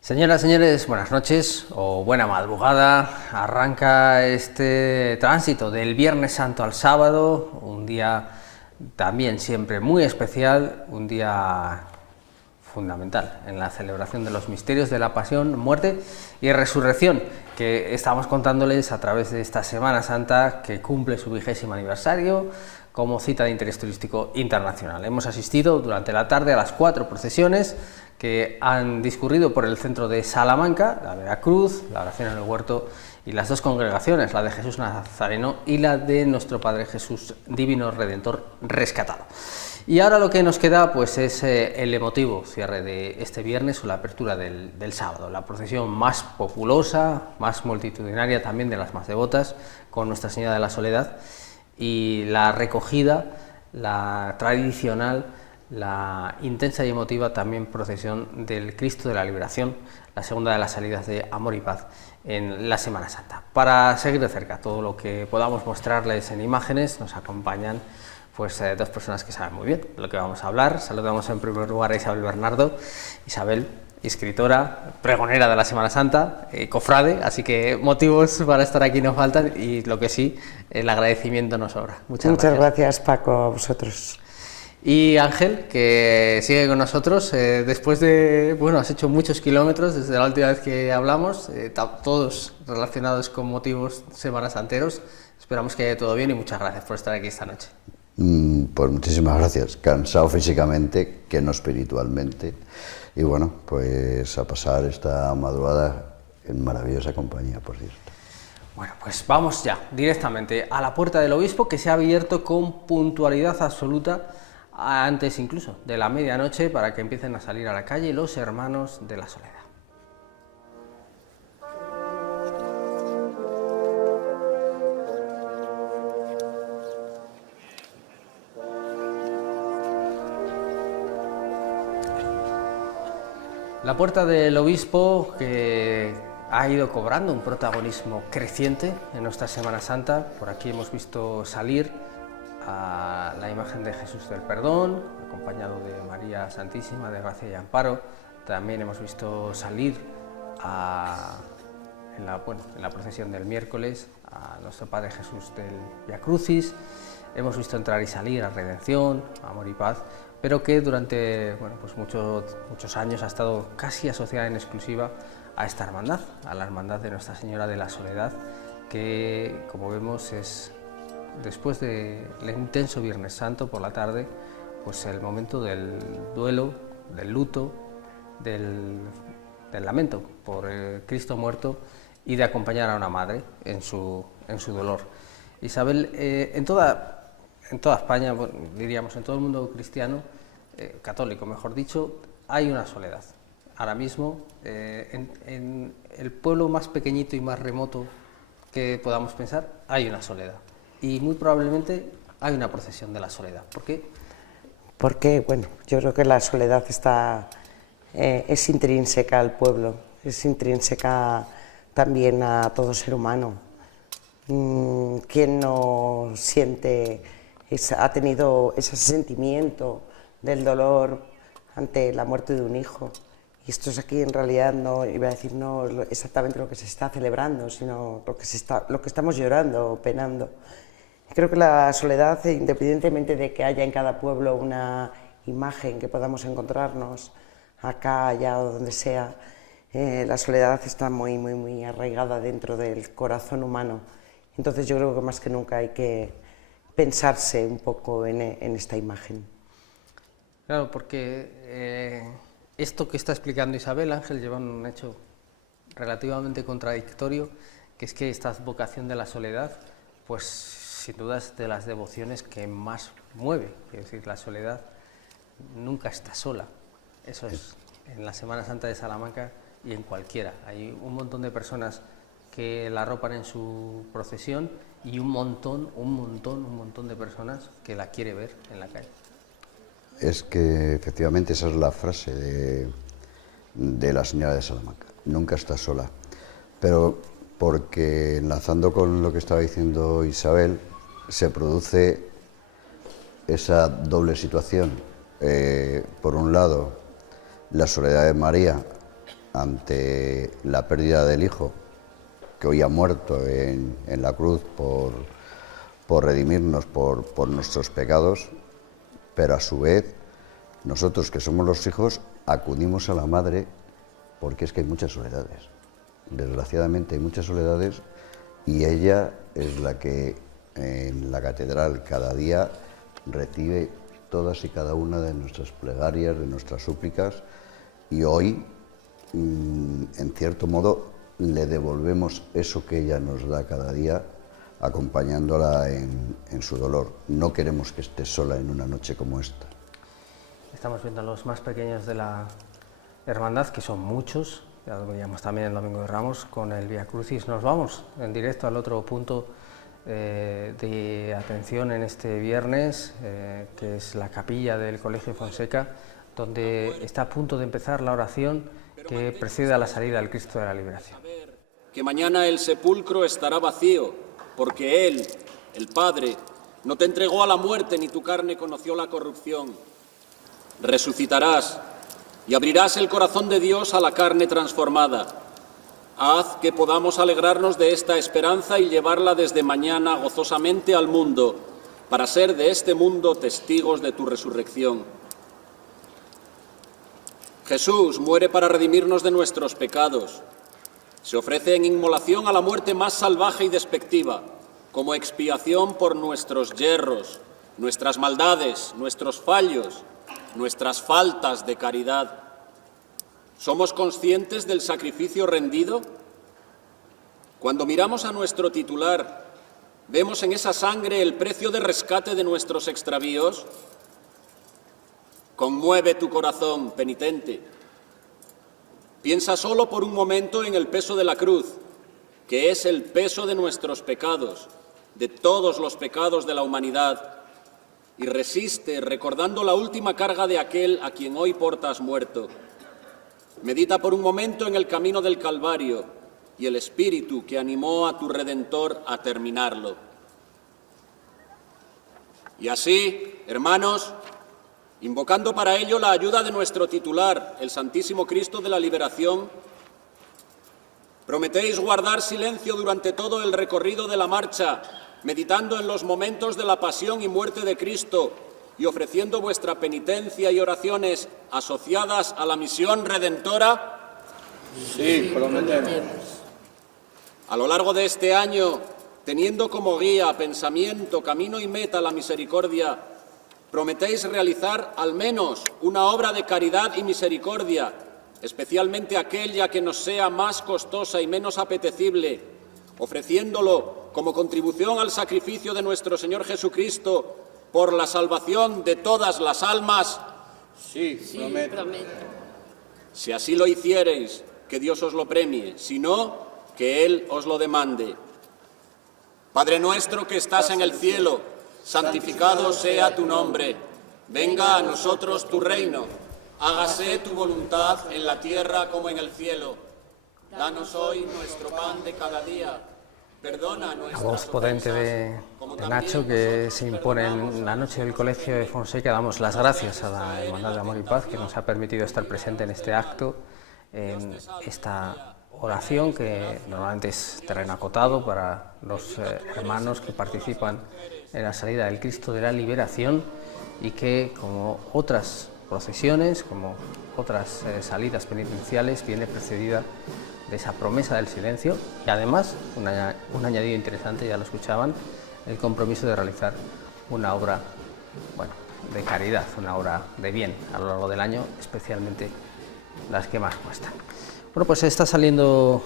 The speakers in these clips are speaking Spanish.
Señoras, señores, buenas noches o buena madrugada. Arranca este tránsito del Viernes Santo al sábado, un día también siempre muy especial, un día fundamental en la celebración de los misterios de la pasión, muerte y resurrección, que estamos contándoles a través de esta Semana Santa que cumple su 20º aniversario como cita de interés turístico internacional. Hemos asistido durante la tarde a las 4 procesiones que han discurrido por el centro de Salamanca, la Veracruz, la Oración en el Huerto y las dos congregaciones, la de Jesús Nazareno y la de nuestro Padre Jesús Divino Redentor Rescatado. Y ahora lo que nos queda pues es el emotivo cierre de este viernes o la apertura del sábado, la procesión más populosa, más multitudinaria también de las más devotas, con Nuestra Señora de la Soledad, y la recogida, la tradicional, la intensa y emotiva también procesión del Cristo de la Liberación, la segunda de las salidas de Amor y Paz en la Semana Santa. Para seguir de cerca todo lo que podamos mostrarles en imágenes, nos acompañan pues dos personas que saben muy bien de lo que vamos a hablar. Saludamos en primer lugar a Isabel Bernardo. Isabel, escritora, pregonera de la Semana Santa, cofrade, así que motivos para estar aquí no faltan, y lo que sí, el agradecimiento nos sobra. Muchas gracias, Paco, a vosotros. Y Ángel, que sigue con nosotros, después de, bueno, has hecho muchos kilómetros desde la última vez que hablamos, todos relacionados con motivos semanas-santeros. Esperamos que haya todo bien y muchas gracias por estar aquí esta noche. Pues muchísimas gracias, cansado físicamente, que no espiritualmente, y bueno, pues a pasar esta madrugada en maravillosa compañía, por cierto. Bueno, pues vamos ya directamente a la puerta del obispo, que se ha abierto con puntualidad absoluta, antes incluso de la medianoche, para que empiecen a salir a la calle los hermanos de la Soledad. La puerta del obispo, que ha ido cobrando un protagonismo creciente en nuestra Semana Santa. Por aquí hemos visto salir a la imagen de Jesús del Perdón, acompañado de María Santísima de Gracia y Amparo. También hemos visto salir en la procesión del miércoles a nuestro Padre Jesús del Via Crucis. Hemos visto entrar y salir a Redención, Amor y Paz, pero que durante pues muchos años ha estado casi asociada en exclusiva a esta hermandad, a la hermandad de Nuestra Señora de la Soledad, que, como vemos, es, después del intenso Viernes Santo por la tarde, pues el momento del duelo, del luto, del lamento por el Cristo muerto y de acompañar a una madre en su dolor. Isabel, en toda España, diríamos en todo el mundo cristiano, católico mejor dicho, hay una soledad. Ahora mismo, en el pueblo más pequeñito y más remoto que podamos pensar, hay una soledad. Y muy probablemente hay una procesión de la soledad. ¿Por qué? Porque, bueno, yo creo que la soledad es intrínseca al pueblo, es intrínseca también a todo ser humano. ¿Quién no siente, ha tenido ese sentimiento del dolor ante la muerte de un hijo? Y esto es aquí en realidad, no iba a decir no exactamente lo que se está celebrando, sino lo que estamos llorando o penando. Creo que la soledad, independientemente de que haya en cada pueblo una imagen que podamos encontrarnos, acá, allá o donde sea, la soledad está muy, muy, muy arraigada dentro del corazón humano. Entonces yo creo que más que nunca hay que pensarse un poco en esta imagen. Claro, porque esto que está explicando Isabel, Ángel, lleva un hecho relativamente contradictorio, que es que esta vocación de la soledad, pues sin duda es de las devociones que más mueve. Es decir, la soledad nunca está sola. Eso es en la Semana Santa de Salamanca y en cualquiera. Hay un montón de personas que la arropan en su procesión y un montón de personas que la quiere ver en la calle. Es que efectivamente esa es la frase de la Señora de Salamanca, nunca está sola. Pero porque, enlazando con lo que estaba diciendo Isabel, se produce esa doble situación. Por un lado, la soledad de María ante la pérdida del Hijo, que hoy ha muerto en la cruz por redimirnos por nuestros pecados, pero a su vez nosotros, que somos los hijos, acudimos a la Madre porque es que hay muchas soledades. Desgraciadamente hay muchas soledades y ella es la que en la catedral cada día recibe todas y cada una de nuestras plegarias, de nuestras súplicas, y hoy, en cierto modo, le devolvemos eso que ella nos da cada día, acompañándola en su dolor. No queremos que esté sola en una noche como esta. Estamos viendo a los más pequeños de la hermandad, que son muchos, ya lo veíamos también el Domingo de Ramos, con el Vía Crucis. Nos vamos en directo al otro punto de atención en este viernes, que es la capilla del Colegio Fonseca, donde está a punto de empezar la oración que precede a la salida del Cristo de la Liberación. Que mañana el sepulcro estará vacío, porque Él, el Padre, no te entregó a la muerte ni tu carne conoció la corrupción. Resucitarás y abrirás el corazón de Dios a la carne transformada. Haz que podamos alegrarnos de esta esperanza y llevarla desde mañana gozosamente al mundo, para ser de este mundo testigos de tu resurrección. Jesús muere para redimirnos de nuestros pecados. Se ofrece en inmolación a la muerte más salvaje y despectiva, como expiación por nuestros yerros, nuestras maldades, nuestros fallos, nuestras faltas de caridad. ¿Somos conscientes del sacrificio rendido? Cuando miramos a nuestro titular, ¿vemos en esa sangre el precio de rescate de nuestros extravíos? Conmueve tu corazón, penitente. Piensa solo por un momento en el peso de la cruz, que es el peso de nuestros pecados, de todos los pecados de la humanidad, y resiste recordando la última carga de aquel a quien hoy portas muerto. Medita por un momento en el camino del Calvario y el espíritu que animó a tu Redentor a terminarlo. Y así, hermanos, invocando para ello la ayuda de nuestro titular, el Santísimo Cristo de la Liberación, prometéis guardar silencio durante todo el recorrido de la marcha, meditando en los momentos de la pasión y muerte de Cristo y ofreciendo vuestra penitencia y oraciones asociadas a la misión redentora. Sí, prometemos. A lo largo de este año, teniendo como guía, pensamiento, camino y meta la misericordia, prometéis realizar al menos una obra de caridad y misericordia, especialmente aquella que nos sea más costosa y menos apetecible, ofreciéndolo como contribución al sacrificio de nuestro Señor Jesucristo por la salvación de todas las almas. Sí, prometo. Si así lo hiciereis, que Dios os lo premie, si no, que Él os lo demande. Padre nuestro que estás en el cielo, santificado sea tu nombre. Venga a nosotros tu reino. Hágase tu voluntad en la tierra como en el cielo. Danos hoy nuestro pan de cada día. Perdona nuestras La voz potente de Nacho, que se impone en la noche del Colegio de Fonseca. Damos las gracias a la Hermandad de Amor y Paz, que nos ha permitido estar presente en este acto, en esta oración que normalmente es terreno acotado para los hermanos que participan en la salida del Cristo de la Liberación, y que, como otras procesiones, como otras salidas penitenciales, viene precedida de esa promesa del silencio y además un añadido interesante, ya lo escuchaban, el compromiso de realizar una obra, bueno, de caridad, una obra de bien a lo largo del año, especialmente las que más cuestan. Bueno, pues está saliendo,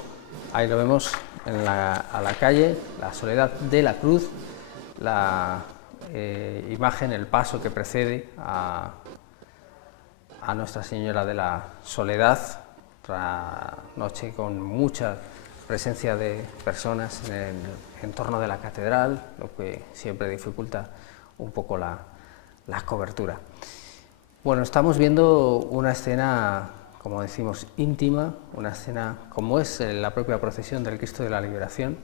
ahí lo vemos, a la calle, la Soledad de la Cruz, la imagen, el paso que precede a Nuestra Señora de la Soledad. Otra noche con mucha presencia de personas en el entorno de la catedral, lo que siempre dificulta un poco la cobertura. Bueno, estamos viendo una escena, como decimos, íntima, una escena como es la propia procesión del Cristo de la Liberación,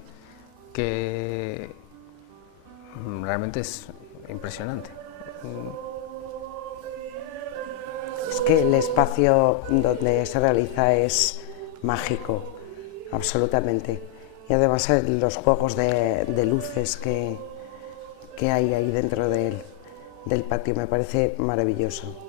que realmente es impresionante. Es que el espacio donde se realiza es mágico, absolutamente. Y además los juegos de luces que hay ahí dentro del patio me parece maravilloso.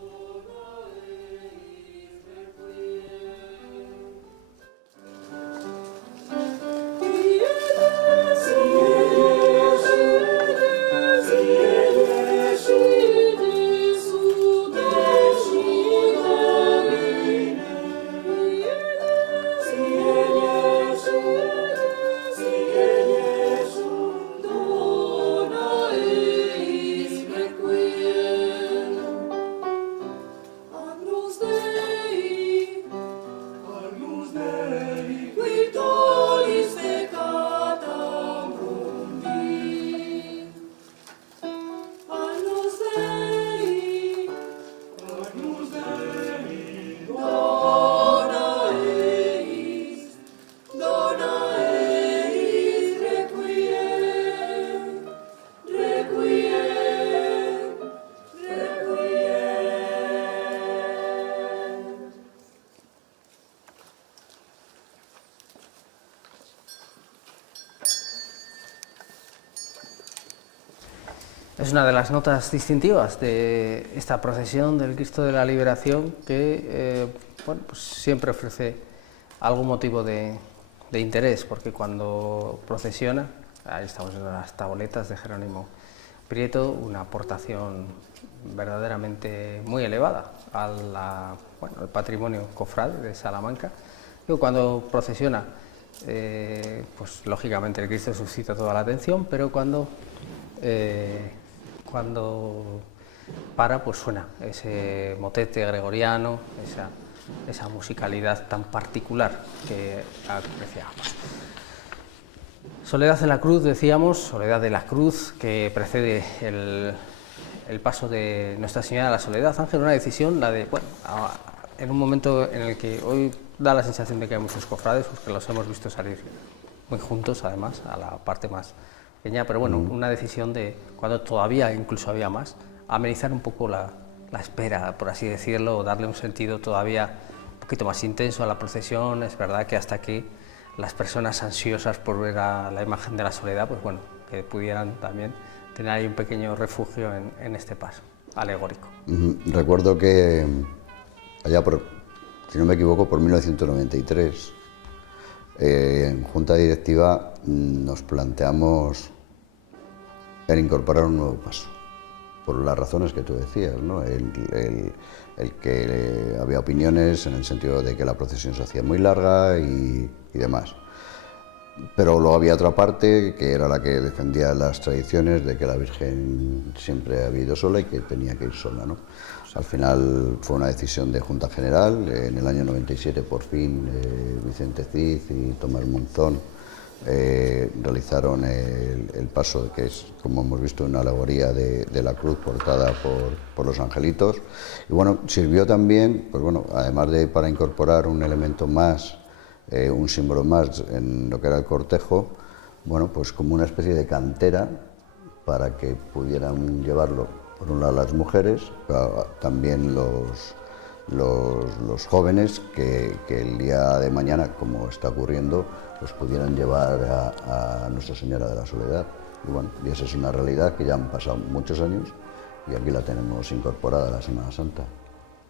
Es una de las notas distintivas de esta procesión del Cristo de la Liberación que bueno, pues siempre ofrece algún motivo de interés, porque cuando procesiona, ahí estamos viendo las taboletas de Jerónimo Prieto, una aportación verdaderamente muy elevada al patrimonio cofrade de Salamanca. Luego, cuando procesiona, pues lógicamente el Cristo suscita toda la atención, pero cuando para, pues suena ese motete gregoriano, esa musicalidad tan particular que apreciamos. Soledad en la Cruz, decíamos, Soledad de la Cruz, que precede el paso de Nuestra Señora de la Soledad. Ángel, una decisión, la de, bueno, en un momento en el que hoy da la sensación de que hay muchos cofrades, porque los hemos visto salir muy juntos, además, a la parte más pequeña, pero bueno, una decisión de, cuando todavía incluso había más, amenizar un poco la espera, por así decirlo, o darle un sentido todavía un poquito más intenso a la procesión. Es verdad que hasta que las personas ansiosas por ver a la imagen de la Soledad, pues bueno, que pudieran también tener ahí un pequeño refugio en este paso alegórico. Recuerdo que allá por, si no me equivoco, por 1993, en Junta Directiva nos planteamos el incorporar un nuevo paso, por las razones que tú decías, ¿no? El que había opiniones en el sentido de que la procesión se hacía muy larga y demás. Pero luego había otra parte que era la que defendía las tradiciones de que la Virgen siempre había ido sola y que tenía que ir sola, ¿no? Al final fue una decisión de Junta General. En el año 97 por fin Vicente Cid y Tomás Monzón realizaron el paso, que es, como hemos visto, una alegoría de la cruz portada por los angelitos. Y bueno, sirvió también, pues bueno, además de para incorporar un elemento más, un símbolo más en lo que era el cortejo, bueno, pues como una especie de cantera para que pudieran llevarlo, por un lado las mujeres, pero también los jóvenes que el día de mañana, como está ocurriendo, los pudieran llevar a Nuestra Señora de la Soledad. Y bueno, y esa es una realidad que ya han pasado muchos años y aquí la tenemos incorporada a la Semana Santa.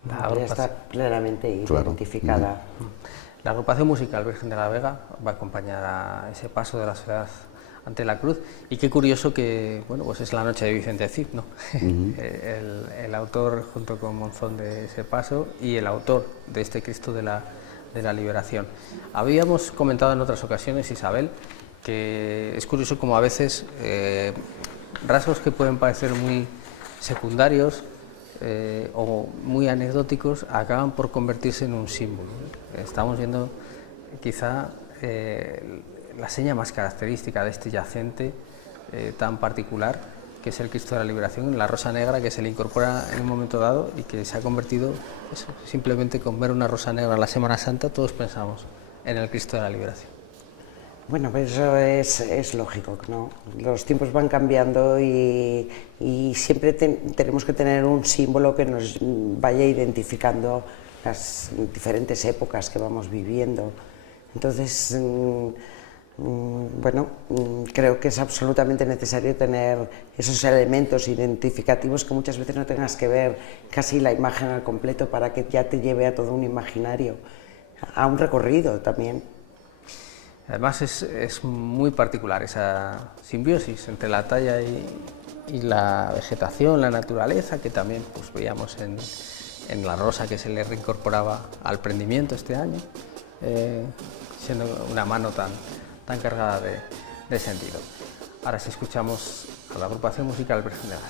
Ya está plenamente identificada. La agrupación musical Virgen de la Vega va a acompañar a ese paso de la Soledad ante la cruz, y qué curioso que, bueno, pues es la noche de Vicente Cid, ¿no? El autor, junto con Monzón, de ese paso, y el autor de este Cristo de la Liberación. Habíamos comentado en otras ocasiones, Isabel, que es curioso como a veces rasgos que pueden parecer muy secundarios o muy anecdóticos acaban por convertirse en un símbolo. Estamos viendo quizá la seña más característica de este yacente tan particular, que es el Cristo de la Liberación, la rosa negra que se le incorpora en un momento dado y que se ha convertido, eso, simplemente con ver una rosa negra en la Semana Santa todos pensamos en el Cristo de la Liberación. Bueno, pues eso es lógico, ¿no? Los tiempos van cambiando y siempre tenemos que tener un símbolo que nos vaya identificando las diferentes épocas que vamos viviendo. Entonces, bueno, creo que es absolutamente necesario tener esos elementos identificativos que muchas veces no tengas que ver casi la imagen al completo para que ya te lleve a todo un imaginario, a un recorrido también. Además es muy particular esa simbiosis entre la talla y la vegetación, la naturaleza, que también pues, veíamos en la rosa que se le reincorporaba al prendimiento este año, siendo una mano tan cargada de sentido. Ahora sí escuchamos a la agrupación musical Virgen de Gara.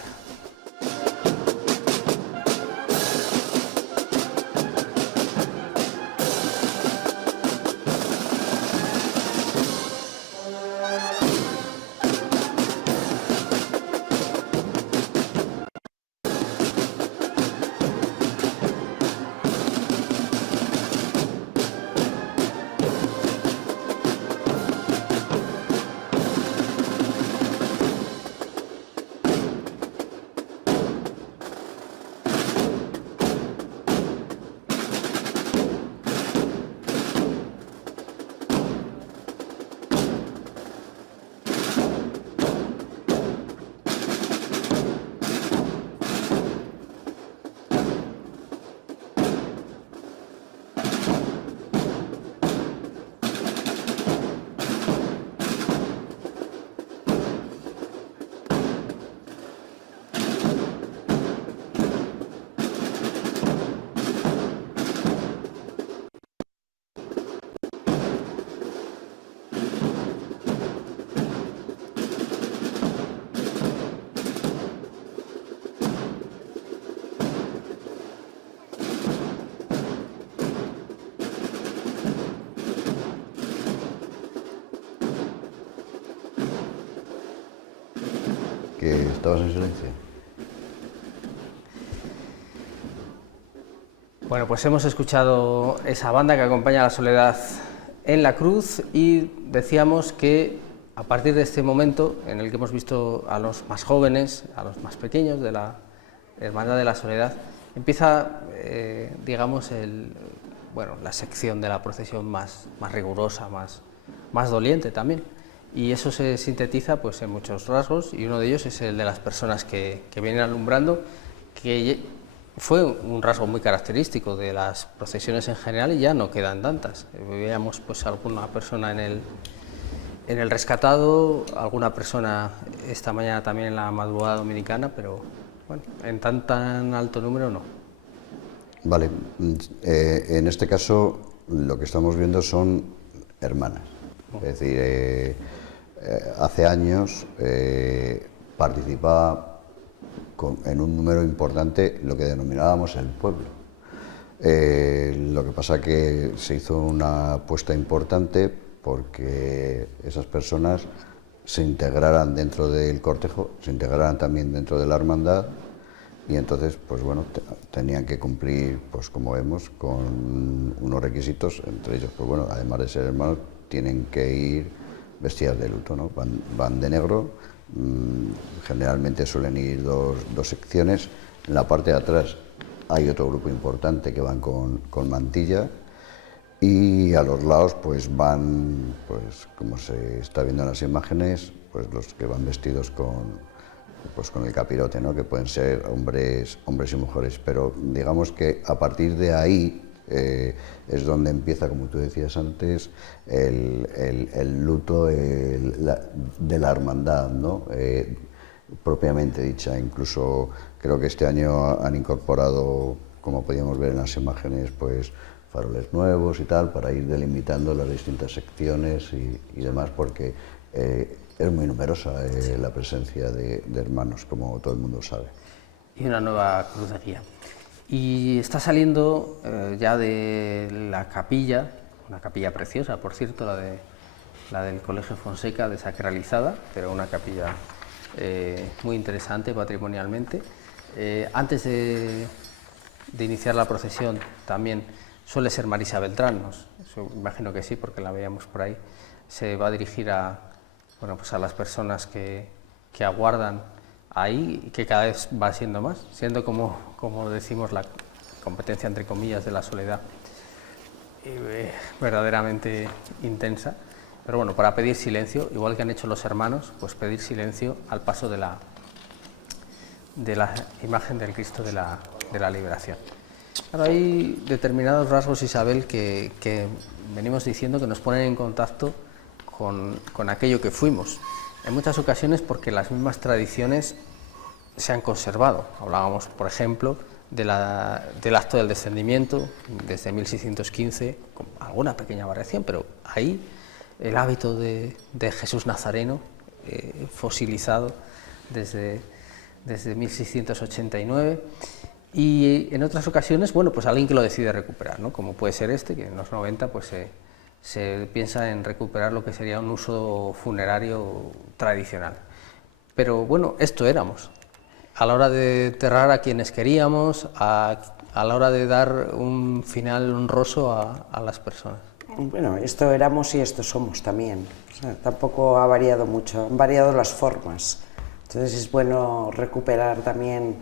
¿Que estabas en silencio? Bueno, pues hemos escuchado esa banda que acompaña a la Soledad en la cruz y decíamos que a partir de este momento en el que hemos visto a los más jóvenes, a los más pequeños de la Hermandad de la Soledad, empieza, digamos, la sección de la procesión más rigurosa, más doliente también. Y eso se sintetiza pues, en muchos rasgos, y uno de ellos es el de las personas que vienen alumbrando, que fue un rasgo muy característico de las procesiones en general y ya no quedan tantas. Veíamos pues, alguna persona en el rescatado, alguna persona esta mañana también en la madrugada dominicana, pero bueno, en tan alto número no. Vale, en este caso lo que estamos viendo son hermanas, es decir, hace años participaba en un número importante lo que denominábamos el pueblo. Lo que pasa que se hizo una apuesta importante porque esas personas se integraran dentro del cortejo, se integraran también dentro de la hermandad, y entonces, pues bueno, tenían que cumplir, pues como vemos, con unos requisitos, entre ellos, pues bueno, además de ser hermanos, tienen que ir vestidas de luto, ¿no? Van de negro, generalmente suelen ir dos secciones. En la parte de atrás hay otro grupo importante que van con mantilla, y a los lados pues van, pues como se está viendo en las imágenes, pues los que van vestidos con el capirote, ¿no? Que pueden ser hombres y mujeres, pero digamos que a partir de ahí es donde empieza, como tú decías antes, el luto de la hermandad, ¿no? Propiamente dicha. Incluso creo que este año han incorporado, como podíamos ver en las imágenes, pues faroles nuevos y tal, para ir delimitando las distintas secciones y demás, porque es muy numerosa la presencia de hermanos, como todo el mundo sabe. Y una nueva cruz de guía. Y está saliendo ya de la capilla, una capilla preciosa, por cierto, la del Colegio Fonseca, desacralizada, pero una capilla muy interesante patrimonialmente. Antes de iniciar la procesión también suele ser Marisa Beltrán, imagino que sí, porque la veíamos por ahí se va a dirigir a, bueno, pues a las personas que aguardan ahí y que cada vez va siendo más, siendo como decimos la competencia entre comillas de la soledad verdaderamente intensa. Pero bueno, para pedir silencio, igual que han hecho los hermanos, pues pedir silencio al paso de la imagen del Cristo de la Liberación. Claro, hay determinados rasgos, Isabel, que venimos diciendo que nos ponen en contacto con aquello que fuimos. En muchas ocasiones porque las mismas tradiciones se han conservado. Hablábamos, por ejemplo, del acto del descendimiento, desde 1615, con alguna pequeña variación, pero ahí el hábito de Jesús Nazareno, fosilizado desde 1689, y en otras ocasiones, bueno, pues alguien que lo decide recuperar, ¿no? Como puede ser que en los 90 pues se piensa en recuperar lo que sería un uso funerario tradicional. Pero bueno, esto éramos. A la hora de enterrar a quienes queríamos, a la hora de dar un final honroso a las personas. Bueno, esto éramos y esto somos también. O sea, tampoco ha variado mucho, han variado las formas. Entonces es bueno recuperar también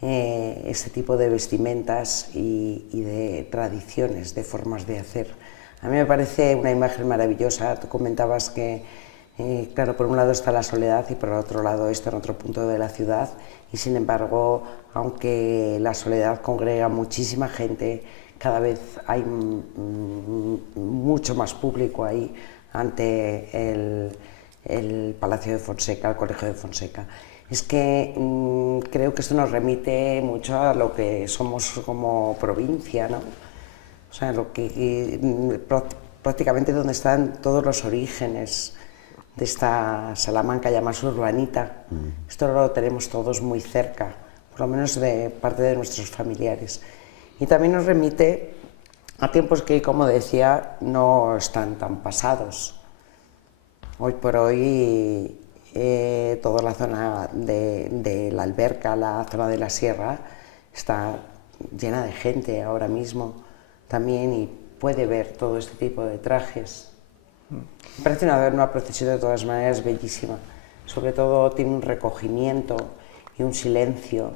este tipo de vestimentas y de tradiciones, de formas de hacer. A mí me parece una imagen maravillosa. Tú comentabas que, claro, por un lado está la soledad y por otro lado está en otro punto de la ciudad, y sin embargo, aunque la soledad congrega muchísima gente, cada vez hay mucho más público ahí ante el Palacio de Fonseca, el Colegio de Fonseca. Es que creo que esto nos remite mucho a lo que somos como provincia, ¿no? O sea, prácticamente donde están todos los orígenes de esta Salamanca ya más urbanita. Esto lo tenemos todos muy cerca, por lo menos de parte de nuestros familiares. Y también nos remite a tiempos que, como decía, no están tan pasados. Hoy por hoy toda la zona de la Alberca, la zona de la Sierra, está llena de gente ahora mismo también, y puede ver todo este tipo de trajes. Me parece una procesión de todas maneras bellísima. Sobre todo tiene un recogimiento y un silencio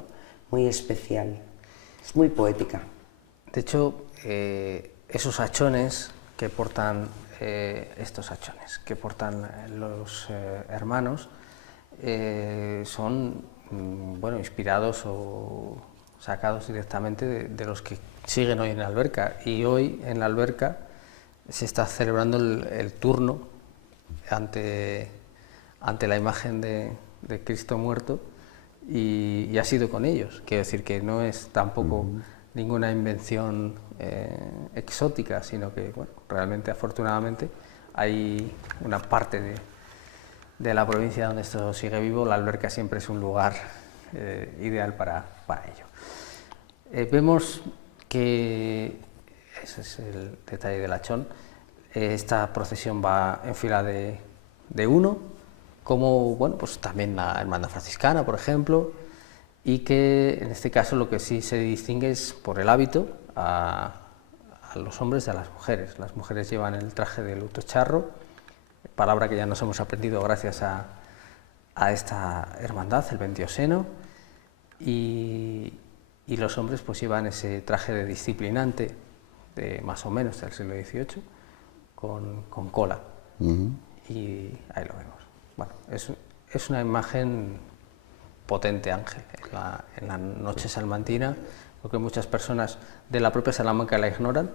muy especial. Es muy poética. De hecho, esos hachones que portan, estos hachones que portan los hermanos, son bueno, inspirados o sacados directamente de los que siguen hoy en la Alberca. Y hoy en la Alberca se está celebrando el turno ante la imagen de Cristo muerto, y ha sido con ellos. Quiero decir que no es tampoco ninguna invención exótica, sino que bueno, realmente, afortunadamente, hay una parte de la provincia donde esto sigue vivo. La Alberca siempre es un lugar ideal para ello. Vemos que, ese es el detalle del hachón, esta procesión va en fila de uno, como bueno, pues también la Hermandad Franciscana, por ejemplo, y que en este caso lo que sí se distingue es por el hábito a los hombres y a las mujeres. Las mujeres llevan el traje de luto charro, palabra que ya nos hemos aprendido gracias a esta hermandad, el ventioseno, y los hombres pues llevan ese traje de disciplinante de más o menos del siglo XVIII, con cola. Y ahí lo vemos. Bueno, es una imagen potente, Ángel, en la noche salmantina, porque muchas personas de la propia Salamanca la ignoran,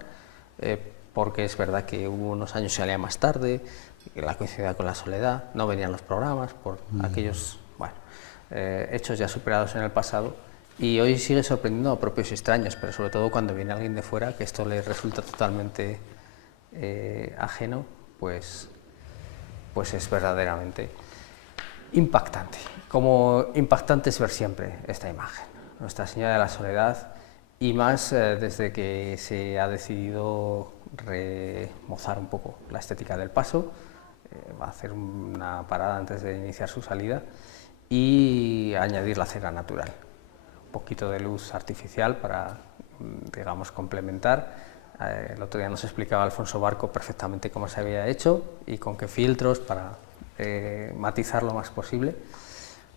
porque es verdad que hubo unos años que salía más tarde, que la coincidía con la soledad, no venían los programas por aquellos hechos ya superados en el pasado, y hoy sigue sorprendiendo a propios y extraños, pero sobre todo cuando viene alguien de fuera, que esto le resulta totalmente ajeno, pues es verdaderamente impactante. Como impactante es ver siempre esta imagen, Nuestra Señora de la Soledad, y más desde que se ha decidido remozar un poco la estética del paso. Va a hacer una parada antes de iniciar su salida y añadir la cera natural, un poquito de luz artificial para, digamos, complementar El otro día nos explicaba Alfonso Barco perfectamente cómo se había hecho y con qué filtros para matizar lo más posible,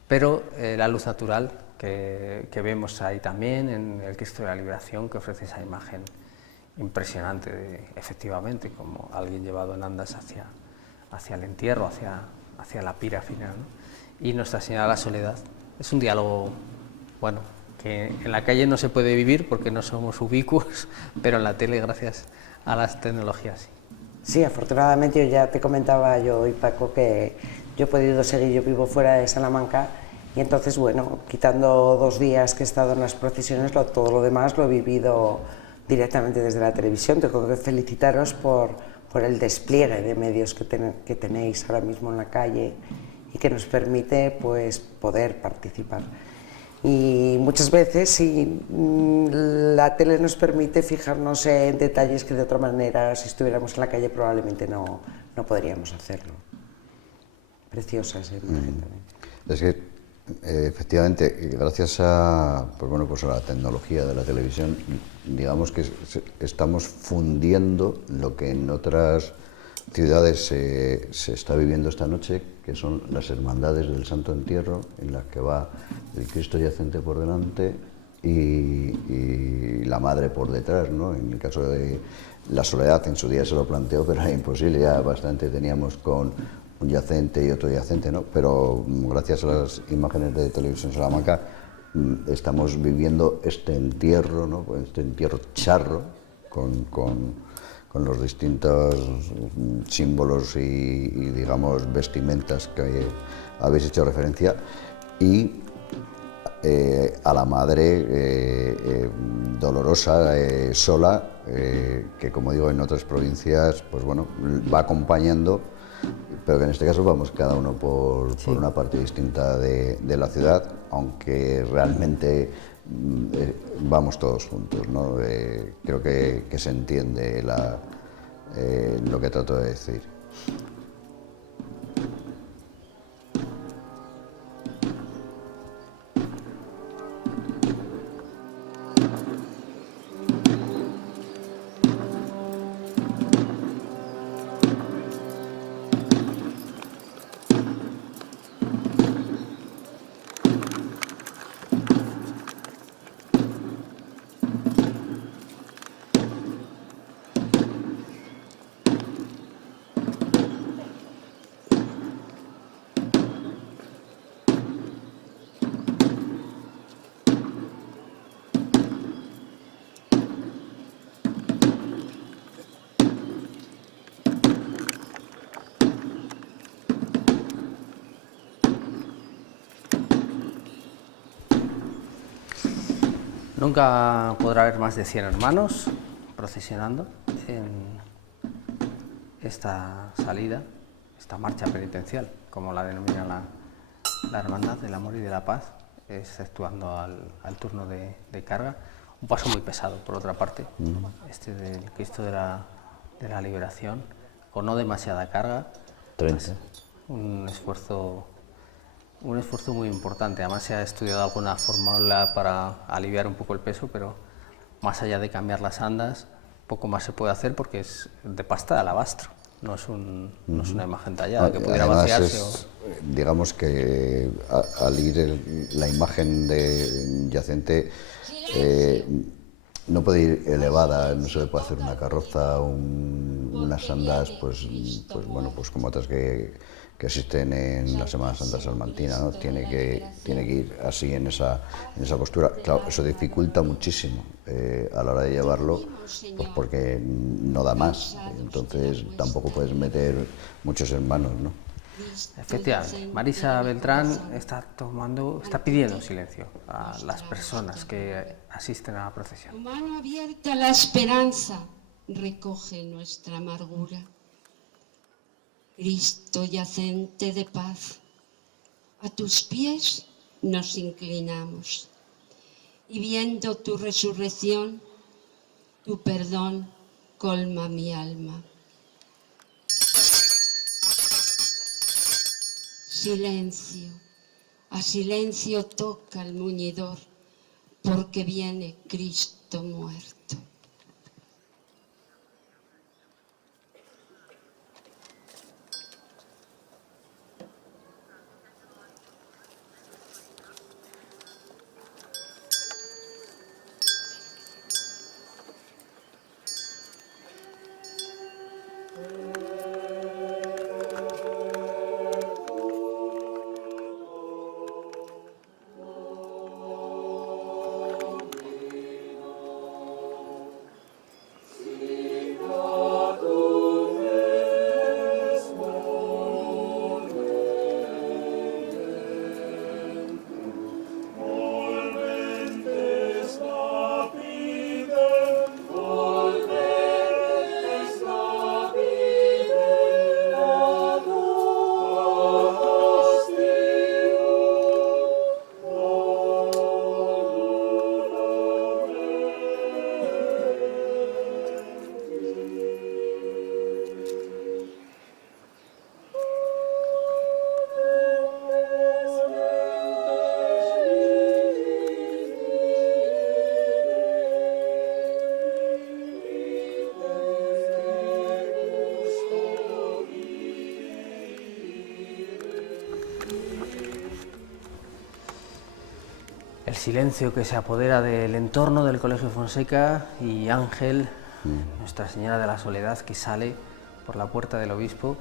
pero la luz natural que vemos ahí también en el Cristo de la Liberación, que ofrece esa imagen impresionante, efectivamente, como alguien llevado en andas hacia el entierro, hacia la pira final, ¿no? Y Nuestra Señora de la Soledad. Es un diálogo, bueno, que en la calle no se puede vivir porque no somos ubicuos, pero en la tele, gracias a las tecnologías, sí. Sí, afortunadamente yo ya te comentaba yo y Paco que yo he podido seguir, yo vivo fuera de Salamanca y entonces, bueno, quitando 2 días que he estado en las procesiones, todo lo demás lo he vivido directamente desde la televisión. Tengo que felicitaros por el despliegue de medios que tenéis ahora mismo en la calle y que nos permite pues poder participar. Y muchas veces sí, la tele nos permite fijarnos en detalles que de otra manera, si estuviéramos en la calle, probablemente no podríamos hacerlo. Preciosa esa imagen también. Es que, efectivamente, gracias a, pues bueno, pues a la tecnología de la televisión, digamos que estamos fundiendo lo que en otras ciudades se está viviendo esta noche, que son las hermandades del Santo Entierro, en las que va el Cristo yacente por delante y la Madre por detrás, ¿no? En el caso de la Soledad, en su día se lo planteó, pero era imposible, ya bastante teníamos con un yacente y otro yacente, ¿no? Pero gracias a las imágenes de Televisión Salamanca estamos viviendo este entierro, ¿no? Este entierro charro con los distintos símbolos y digamos vestimentas que habéis hecho referencia, y a la Madre dolorosa, sola, que como digo en otras provincias pues bueno, va acompañando, pero que en este caso vamos cada uno por una parte distinta de la ciudad, aunque realmente vamos todos juntos, ¿no? Creo que se entiende lo que trato de decir. Nunca podrá haber más de 100 hermanos procesionando en esta salida, esta marcha penitencial, como la denomina la Hermandad del Amor y de la Paz, exceptuando al turno de carga. Un paso muy pesado, por otra parte, este del Cristo de la Liberación, con no demasiada carga. 30. Pues, un esfuerzo muy importante. Además se ha estudiado alguna fórmula para aliviar un poco el peso, pero más allá de cambiar las andas, poco más se puede hacer porque es de pasta de alabastro, no es una imagen tallada que pudiera Además vaciarse. Digamos que al ir la imagen de yacente no puede ir elevada, no se le puede hacer una carroza, unas andas, pues bueno, pues como otras que existen en la Semana Santa salmantina, ¿no? Tiene que ir así en esa postura. Claro, eso dificulta muchísimo a la hora de llevarlo, pues porque no da más, entonces tampoco puedes meter muchos hermanos, ¿no? Efectivamente, Marisa Beltrán está pidiendo silencio a las personas que asisten a la procesión. Tu mano abierta a la esperanza recoge nuestra amargura. Cristo yacente de paz, a tus pies nos inclinamos y viendo tu resurrección, tu perdón colma mi alma. Silencio, a silencio toca el muñidor, porque viene Cristo muerto. el silencio que se apodera del entorno del Colegio Fonseca y Ángel, Nuestra Señora de la Soledad, que sale por la puerta del obispo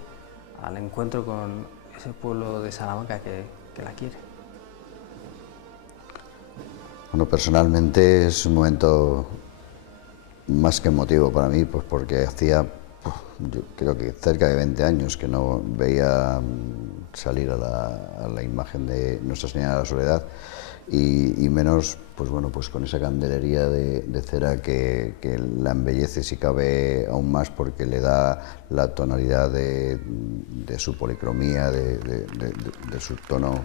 al encuentro con ese pueblo de Salamanca que la quiere. Bueno, personalmente es un momento más que emotivo para mí, pues porque hacía, yo creo que cerca de 20 años que no veía salir a la imagen de Nuestra Señora de la Soledad, y menos, pues bueno, pues con esa candelería de cera que la embellece, si cabe, aún más, porque le da la tonalidad de su policromía, de su tono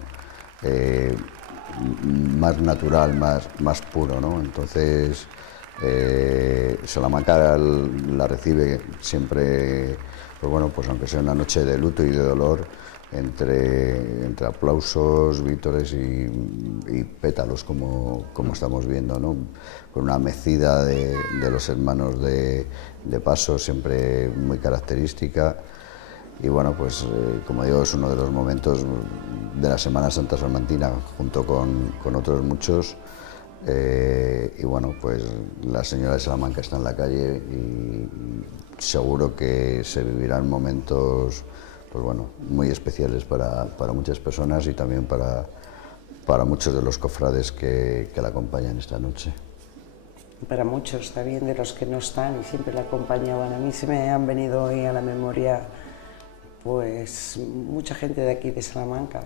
más natural, más puro, ¿no? Entonces, Salamanca la recibe siempre, pues bueno, pues aunque sea una noche de luto y de dolor, entre aplausos, vítores y pétalos, como estamos viendo, ¿no? Con una mecida de los hermanos de paso siempre muy característica. Y bueno, pues como digo, es uno de los momentos de la Semana Santa salmantina, junto con otros muchos. Y bueno, pues la Señora de Salamanca está en la calle y seguro que se vivirán momentos, pues bueno, muy especiales para muchas personas y también para muchos de los cofrades que la acompañan esta noche. Para muchos también de los que no están y siempre la acompañaban. A mí se me han venido hoy a la memoria pues mucha gente de aquí de Salamanca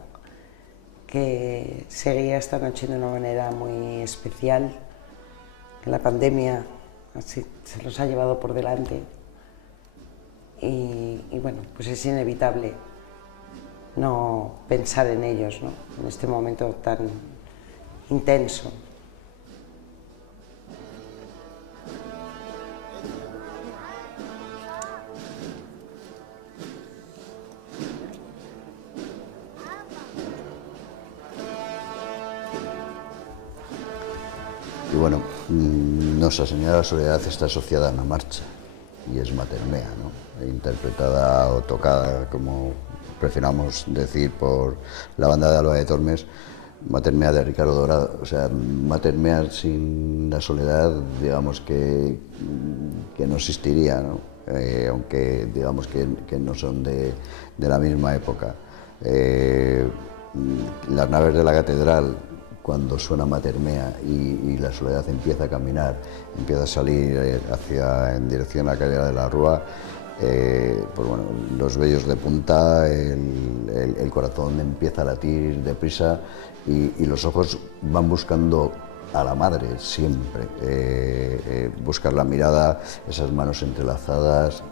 que seguía esta noche de una manera muy especial. La pandemia así se los ha llevado por delante y bueno, pues es inevitable no pensar en ellos, ¿no? En este momento tan intenso. Y bueno, Nuestra Señora de la Soledad está asociada a una marcha y es Matermea, ¿no? Interpretada o tocada, como prefiramos decir, por la banda de Alba de Tormes, Matermea de Ricardo Dorado. O sea, Matermea sin la soledad, digamos que no existiría, ¿no? Aunque digamos que no son de la misma época. Las naves de la catedral, cuando suena Matermea y la soledad empieza a caminar, empieza a salir en dirección a la calle de la Rúa, pues bueno, los vellos de punta, el corazón empieza a latir deprisa y los ojos van buscando a la madre siempre, buscar la mirada, esas manos entrelazadas,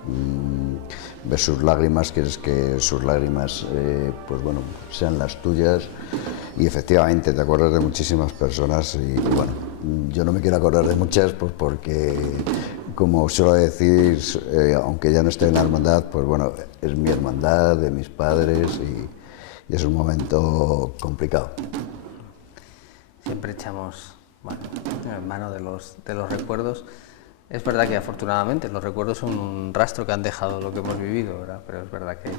ver sus lágrimas, quieres que sus lágrimas pues bueno, sean las tuyas, y efectivamente te acuerdas de muchísimas personas y bueno, yo no me quiero acordar de muchas pues porque, como suelo decir, aunque ya no estoy en la hermandad, pues bueno, es mi hermandad, de mis padres y es un momento complicado. Siempre echamos mano de los recuerdos. Es verdad que afortunadamente los recuerdos son un rastro que han dejado lo que hemos vivido, ¿verdad? Pero es verdad que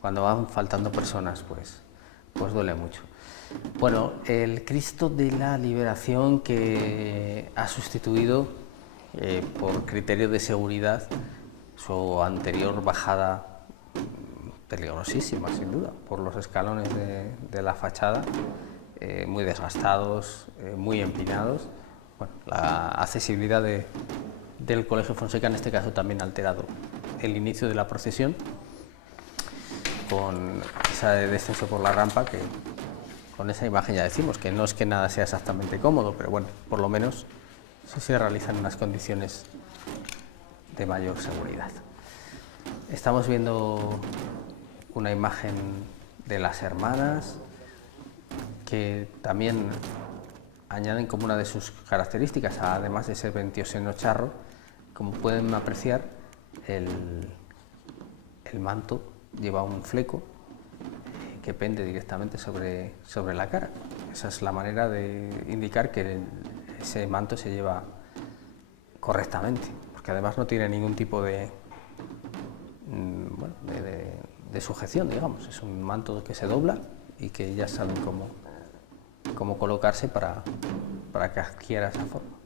cuando van faltando personas, pues duele mucho. Bueno, el Cristo de la Liberación, que ha sustituido por criterio de seguridad su anterior bajada peligrosísima, sin duda, por los escalones de la fachada, muy desgastados, muy empinados. Bueno, la accesibilidad del Colegio Fonseca en este caso también ha alterado el inicio de la procesión, con ese descenso por la rampa, que con esa imagen ya decimos que no es que nada sea exactamente cómodo, pero bueno, por lo menos sí se realiza en unas condiciones de mayor seguridad. Estamos viendo una imagen de las hermanas que también añaden como una de sus características, además de ser ventioseno charro, como pueden apreciar, el manto lleva un fleco que pende directamente sobre la cara. Esa es la manera de indicar que ese manto se lleva correctamente, porque además no tiene ningún tipo de sujeción, digamos. Es un manto que se dobla y que ya saben cómo colocarse para para que adquiera esa forma.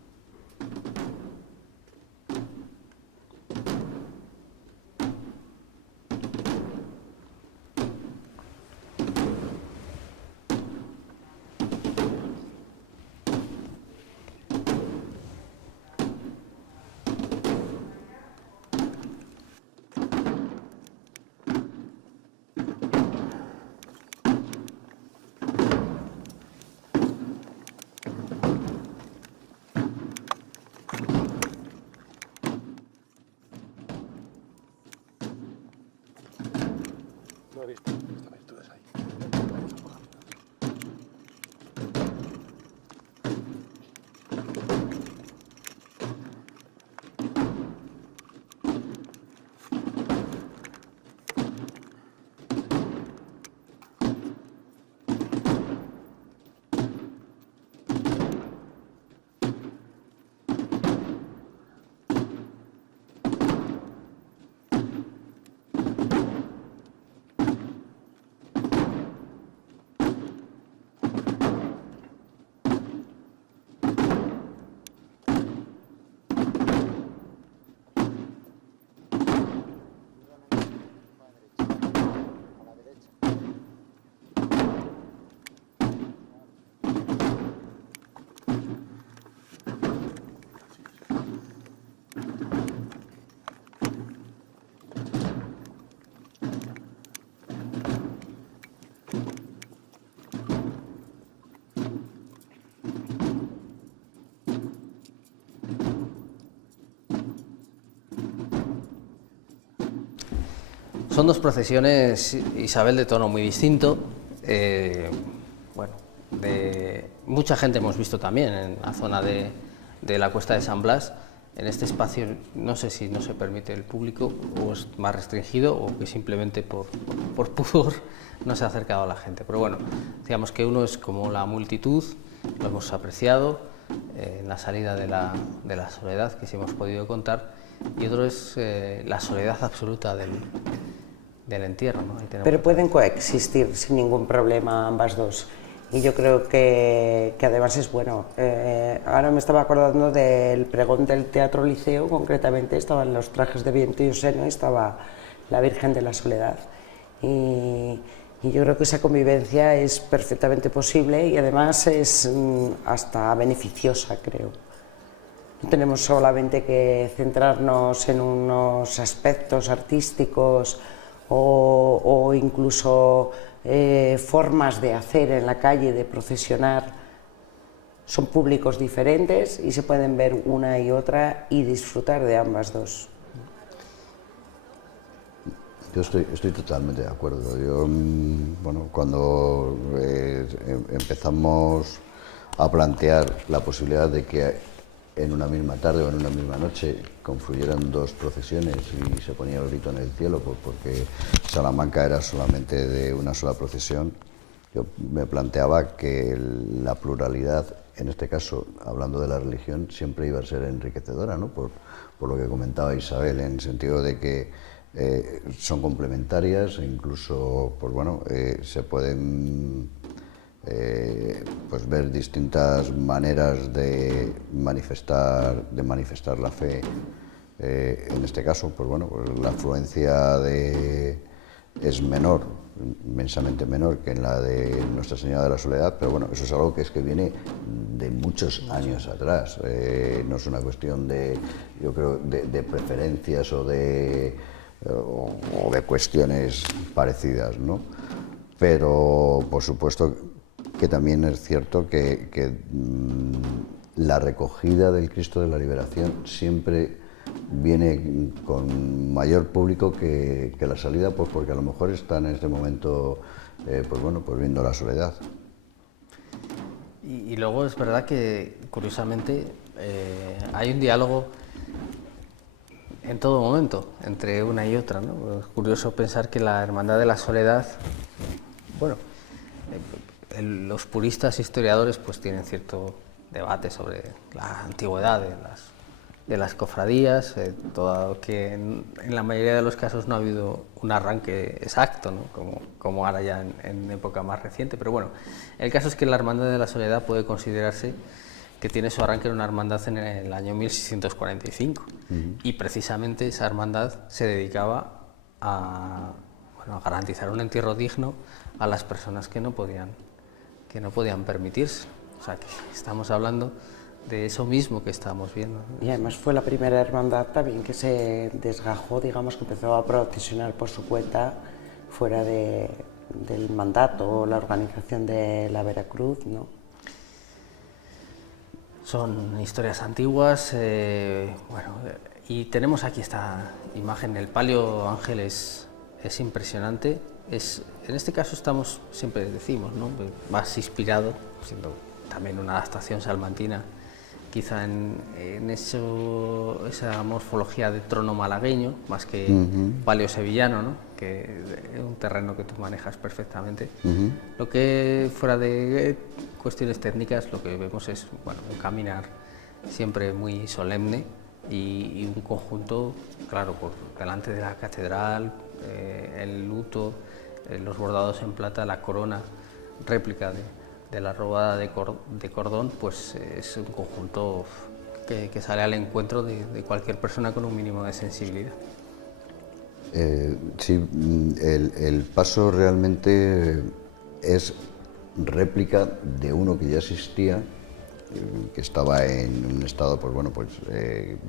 Son dos procesiones, Isabel, de tono muy distinto. Bueno, mucha gente hemos visto también en la zona de la Cuesta de San Blas. En este espacio no sé si no se permite el público o es más restringido o que simplemente por pudor no se ha acercado a la gente. Pero bueno, digamos que uno es como la multitud, lo hemos apreciado en la salida de la soledad, que sí hemos podido contar, y otro es la soledad absoluta del entierro, ¿no? Pero pueden coexistir sin ningún problema ambas dos. Y yo creo que además es bueno. Ahora me estaba acordando del pregón del Teatro Liceo, concretamente estaban los trajes de viento y seno y estaba la Virgen de la Soledad. Y yo creo que esa convivencia es perfectamente posible y además es hasta beneficiosa, creo. No tenemos solamente que centrarnos en unos aspectos artísticos o incluso formas de hacer en la calle, de procesionar. Son públicos diferentes y se pueden ver una y otra y disfrutar de ambas dos. Yo estoy totalmente de acuerdo. Yo, bueno, cuando empezamos a plantear la posibilidad de que en una misma tarde o en una misma noche confluyeran dos procesiones y se ponía el grito en el cielo porque Salamanca era solamente de una sola procesión, yo me planteaba que la pluralidad, en este caso hablando de la religión, siempre iba a ser enriquecedora, ¿no? Por lo que comentaba Isabel, en el sentido de que son complementarias e incluso pues bueno, se pueden pues ver distintas maneras de manifestar la fe. En este caso, pues bueno, pues la afluencia es menor, inmensamente menor que en la de Nuestra Señora de la Soledad, pero bueno, eso es algo que viene de muchos años atrás. No es una cuestión yo creo, de preferencias o de cuestiones parecidas, ¿no? Pero por supuesto que también es cierto que la recogida del Cristo de la Liberación siempre viene con mayor público que la salida, pues porque a lo mejor están en este momento pues bueno, pues viendo la soledad. Y luego es verdad que curiosamente hay un diálogo en todo momento entre una y otra, ¿no? Es curioso pensar que la Hermandad de la Soledad, bueno, los puristas historiadores pues tienen cierto debate sobre la antigüedad de las cofradías, todo que en la mayoría de los casos no ha habido un arranque exacto, ¿no? como ahora ya en época más reciente, pero bueno, el caso es que la Hermandad de la Soledad puede considerarse que tiene su arranque en una hermandad en el año 1645. Y precisamente esa hermandad se dedicaba a, bueno, a garantizar un entierro digno a las personas que no podían permitirse. O sea que estamos hablando de eso mismo que estamos viendo. Y además fue la primera hermandad también que se desgajó, digamos, que empezó a procesionar por su cuenta fuera del mandato o la organización de la Veracruz, ¿no? Son historias antiguas, bueno, y tenemos aquí esta imagen. El palio Ángel es impresionante. En este caso estamos, siempre decimos, ¿no?, más inspirado, siendo también una adaptación salmantina, quizá en esa morfología de trono malagueño, más que palio sevillano, ¿no?, que es un terreno que tú manejas perfectamente. Lo que, fuera de cuestiones técnicas, lo que vemos es, bueno, un caminar siempre muy solemne y un conjunto, claro, por delante de la catedral, el luto, los bordados en plata, la corona, réplica de la robada de cordón, pues es un conjunto que sale al encuentro de cualquier persona con un mínimo de sensibilidad. Sí, el paso realmente es réplica de uno que ya existía, que estaba en un estado, pues bueno, pues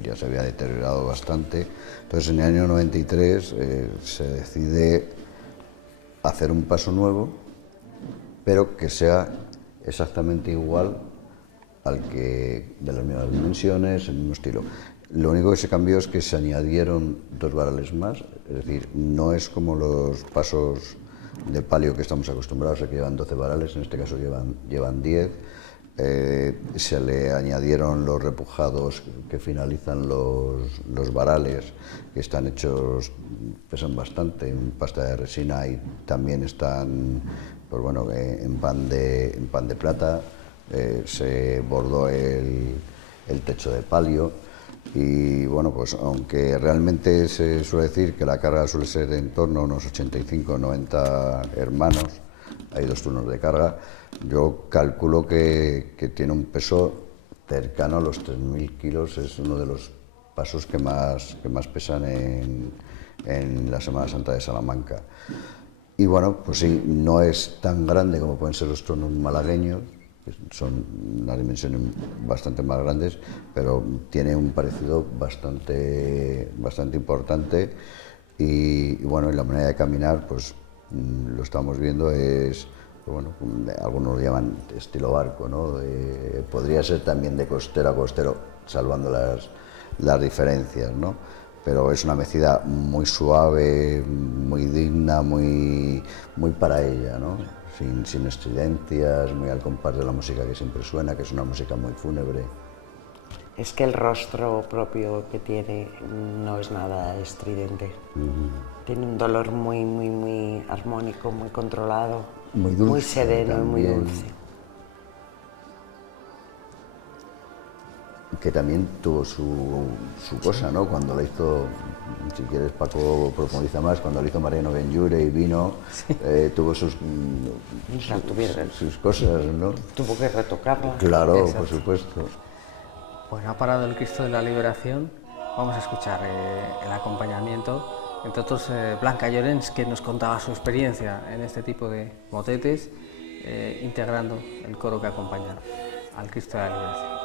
ya se había deteriorado bastante. Entonces en el año 93 se decide hacer un paso nuevo, pero que sea exactamente igual al que, de las mismas dimensiones, el mismo estilo. Lo único que se cambió es que se añadieron 2 varales más, es decir, no es como los pasos de palio que estamos acostumbrados a que llevan 12 varales, en este caso llevan 10. Se le añadieron los repujados que finalizan los varales, que están hechos, pesan bastante, en pasta de resina, y también están, pues bueno, en pan de plata. Se bordó el techo de palio. Y bueno, pues aunque realmente se suele decir que la carga suele ser de en torno a unos 85 o 90 hermanos, hay 2 turnos de carga, yo calculo que tiene un peso cercano a los 3.000 kilos, es uno de los pasos que más pesan en la Semana Santa de Salamanca. Y bueno, pues sí, no es tan grande como pueden ser los tronos malagueños, que son unas dimensiones bastante más grandes, pero tiene un parecido bastante importante. Y bueno, en la manera de caminar, pues lo estamos viendo, es, bueno, algunos lo llaman estilo barco, ¿no? Podría ser también de costero a costero, salvando las diferencias, ¿no? Pero es una mecida muy suave, muy digna, muy para ella, ¿no? Sin estridencias, muy al compás de la música que siempre suena, que es una música muy fúnebre. Es que el rostro propio que tiene no es nada estridente. Tiene un dolor muy armónico, muy controlado, muy dulce, muy sereno y muy también. dulce. Que también tuvo su cosa, ¿no? Cuando lo hizo, si quieres Paco profundiza más, cuando lo hizo Mariano Benlliure y vino, sí. Tuvo sus cosas, ¿no? Tuvo que retocarla. Claro, exacto, por supuesto. Bueno, ha parado el Cristo de la Liberación. Vamos a escuchar el acompañamiento, entre otros Blanca Llorens, que nos contaba su experiencia en este tipo de motetes, integrando el coro que acompaña al Cristo de la Liberación.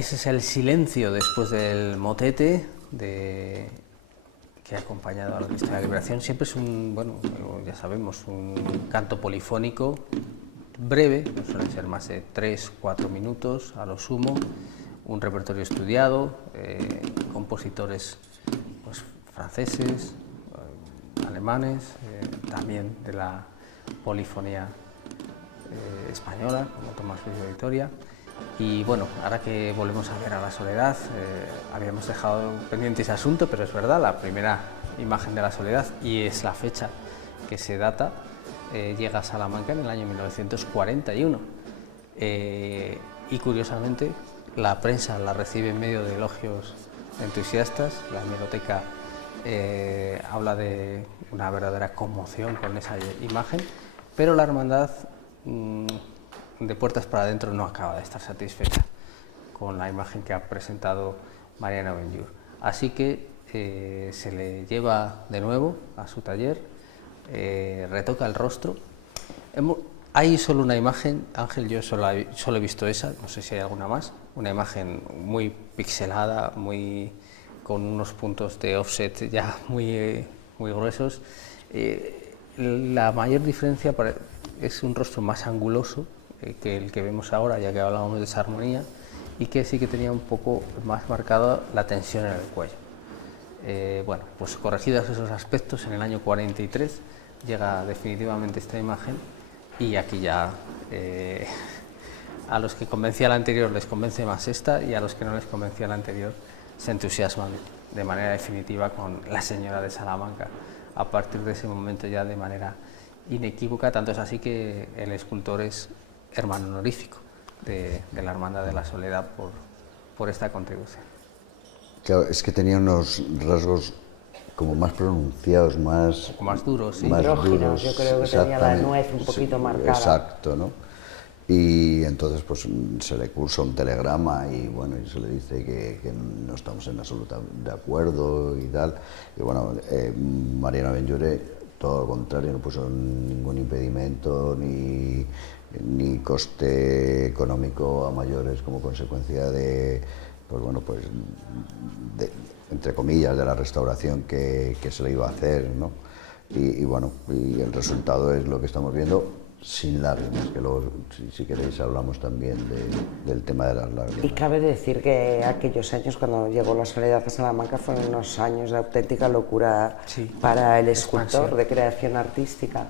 Ese es el silencio después del motete que ha acompañado a la Cristo de la Liberación. Siempre es un, bueno, ya sabemos, un canto polifónico breve, no suelen ser más de 3-4 minutos a lo sumo, un repertorio estudiado, compositores pues, franceses, alemanes, también de la polifonía española, como Tomás Luis de Vitoria. Y bueno, ahora que volvemos a ver a la Soledad, habíamos dejado pendiente ese asunto, pero es verdad, la primera imagen de la Soledad, y es la fecha que se data, llega a Salamanca en el año 1941. Y curiosamente, la prensa la recibe en medio de elogios entusiastas, la hemeroteca habla de una verdadera conmoción con esa imagen, pero la hermandad de puertas para adentro no acaba de estar satisfecha con la imagen que ha presentado Mariano Benlloure. Así que se le lleva de nuevo a su taller, retoca el rostro. Hay solo una imagen, Ángel, yo solo he visto esa, no sé si hay alguna más, una imagen muy pixelada, con unos puntos de offset ya muy gruesos. La mayor diferencia es un rostro más anguloso que el que vemos ahora, ya que hablábamos de esa armonía, y que sí que tenía un poco más marcada la tensión en el cuello. Bueno, pues corregidos esos aspectos, en el año 43 llega definitivamente esta imagen, y aquí ya a los que convencía la anterior les convence más esta, y a los que no les convencía la anterior se entusiasman de manera definitiva con la Señora de Salamanca. A partir de ese momento ya de manera inequívoca, tanto es así que el escultor es hermano honorífico de la Hermandad de la Soledad por esta contribución. Claro, es que tenía unos rasgos como más pronunciados, más duros, sí. Más duros, yo creo que tenía la nuez un poquito marcada. Exacto, ¿no? Y entonces pues se le cursa un telegrama y bueno, y se le dice que no estamos en absoluta de acuerdo y tal. Y bueno, Mariano Benlloure, todo lo contrario, no puso ningún impedimento ni coste económico a mayores como consecuencia de, pues bueno, pues entre comillas, de la restauración que se le iba a hacer, ¿no? Y bueno, y el resultado es lo que estamos viendo, sin lágrimas, que luego, si queréis, hablamos también del tema de las lágrimas. Y cabe decir que aquellos años, cuando llegó la Soledad a Salamanca, fueron unos años de auténtica locura para el escultor, de creación artística,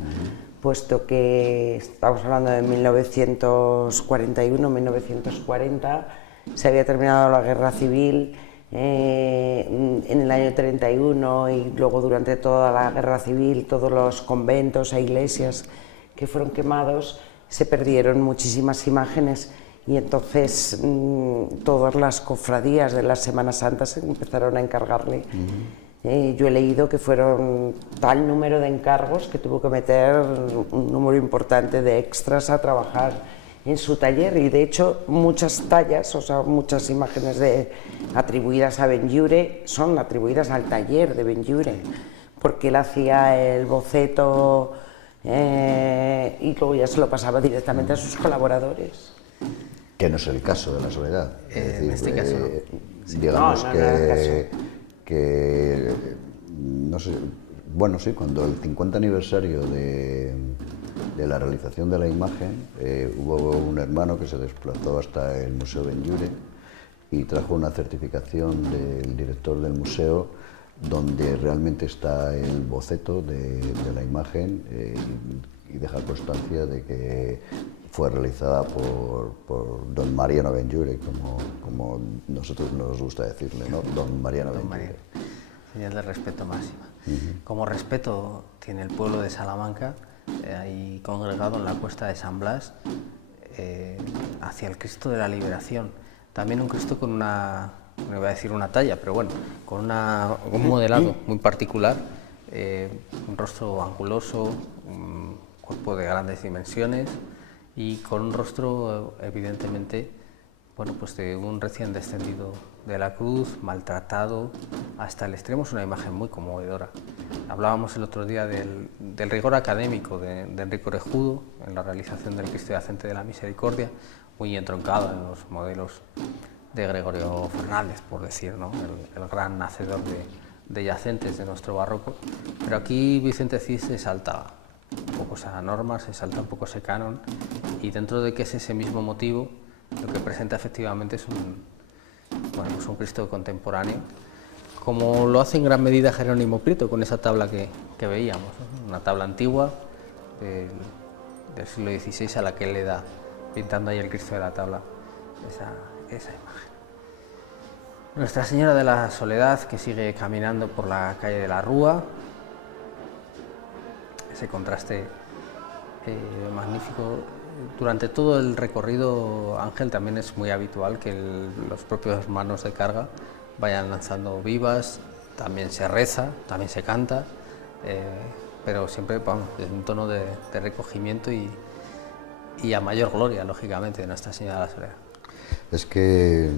puesto que estamos hablando de 1941, 1940, se había terminado la Guerra Civil en el año 31, y luego durante toda la Guerra Civil todos los conventos e iglesias que fueron quemados, se perdieron muchísimas imágenes, y entonces todas las cofradías de las Semanas Santas empezaron a encargarle. Yo he leído que fueron tal número de encargos que tuvo que meter un número importante de extras a trabajar en su taller, y de hecho muchas tallas, o sea, muchas imágenes atribuidas a Benlloure son atribuidas al taller de Benlloure, porque él hacía el boceto y luego ya se lo pasaba directamente a sus colaboradores. Que no es el caso de la Soledad. Es decir, en este caso, digamos que no sé, bueno, sí, cuando el 50 aniversario de la realización de la imagen, hubo un hermano que se desplazó hasta el Museo Benlloure y trajo una certificación del director del museo, donde realmente está el boceto de la imagen, y deja constancia de que fue realizada por don Mariano Benlloure, como nosotros nos gusta decirle, ¿no? Don Mariano Benlloure. Señal de respeto máxima. Como respeto tiene el pueblo de Salamanca, ahí congregado en la cuesta de San Blas, hacia el Cristo de la Liberación. También un Cristo con una, no iba a decir una talla, pero bueno, con un modelado muy particular, un rostro anguloso, un cuerpo de grandes dimensiones y con un rostro evidentemente, bueno, pues de un recién descendido de la cruz, maltratado hasta el extremo. Es una imagen muy conmovedora. Hablábamos el otro día del rigor académico de Enrique Orejudo en la realización del Cristo Yacente de la Misericordia, muy entroncado en los modelos de Gregorio Fernández, por decir, ¿no? El gran nacedor de yacentes de nuestro barroco. Pero aquí Vicente Cid se salta un poco esa norma, se salta un poco ese canon, y dentro de que es ese mismo motivo, lo que presenta efectivamente es un Cristo contemporáneo, como lo hace en gran medida Jerónimo Prieto con esa tabla que veíamos, ¿no? Una tabla antigua del siglo XVI a la que él le da, pintando ahí el Cristo de la tabla, esa imagen. Nuestra Señora de la Soledad, que sigue caminando por la calle de la Rúa, ese contraste magnífico. Durante todo el recorrido, Ángel, también es muy habitual que los propios hermanos de carga vayan lanzando vivas, también se reza, también se canta, pero siempre en un tono de recogimiento y a mayor gloria, lógicamente, de Nuestra Señora de la Soledad. Es que,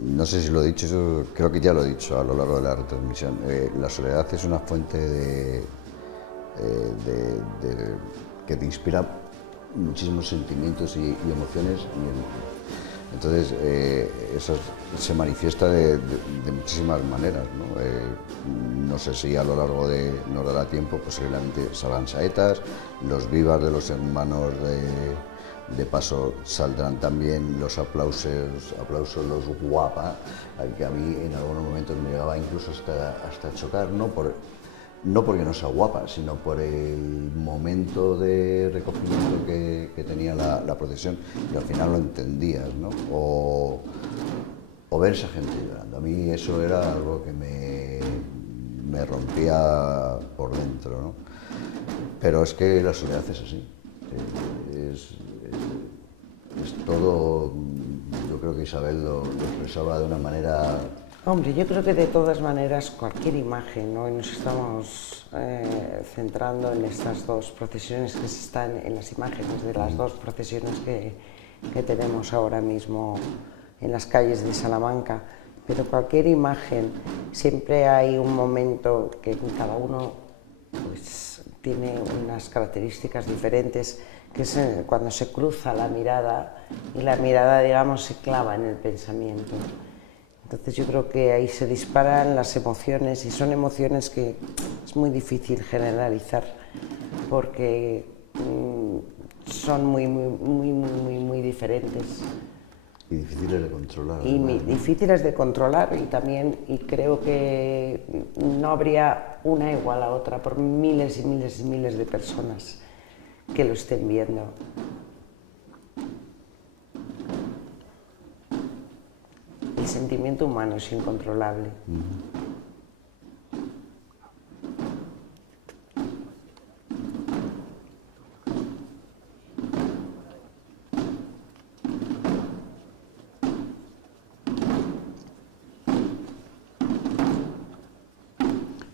no sé si lo he dicho, eso creo que ya lo he dicho a lo largo de la retransmisión, la soledad es una fuente que te inspira muchísimos sentimientos y emociones, entonces eso se manifiesta de muchísimas maneras, ¿no? No sé si a lo largo nos dará tiempo, posiblemente salgan saetas, los vivas de los hermanos de paso saldrán también los aplausos, los guapa, que a mí en algunos momentos me llegaba incluso hasta chocar, no porque no sea guapa, sino por el momento de recogimiento que tenía la procesión, y al final lo entendías, ¿no? O ver esa gente llorando. A mí eso era algo que me rompía por dentro, ¿no? Pero es que la soledad es así. Es todo, yo creo que Isabel lo expresaba de una manera... Hombre, yo creo que de todas maneras cualquier imagen, ¿no? Y nos estamos centrando en estas dos procesiones que están en las imágenes de las dos procesiones que tenemos ahora mismo en las calles de Salamanca, pero cualquier imagen siempre hay un momento que cada uno pues tiene unas características diferentes, que es cuando se cruza la mirada y la mirada, digamos, se clava en el pensamiento. Entonces yo creo que ahí se disparan las emociones, y son emociones que es muy difícil generalizar porque son muy diferentes. Y difíciles de controlar. Y difíciles de controlar, y creo que no habría una igual a otra por miles y miles y miles de personas que lo estén viendo. El sentimiento humano es incontrolable.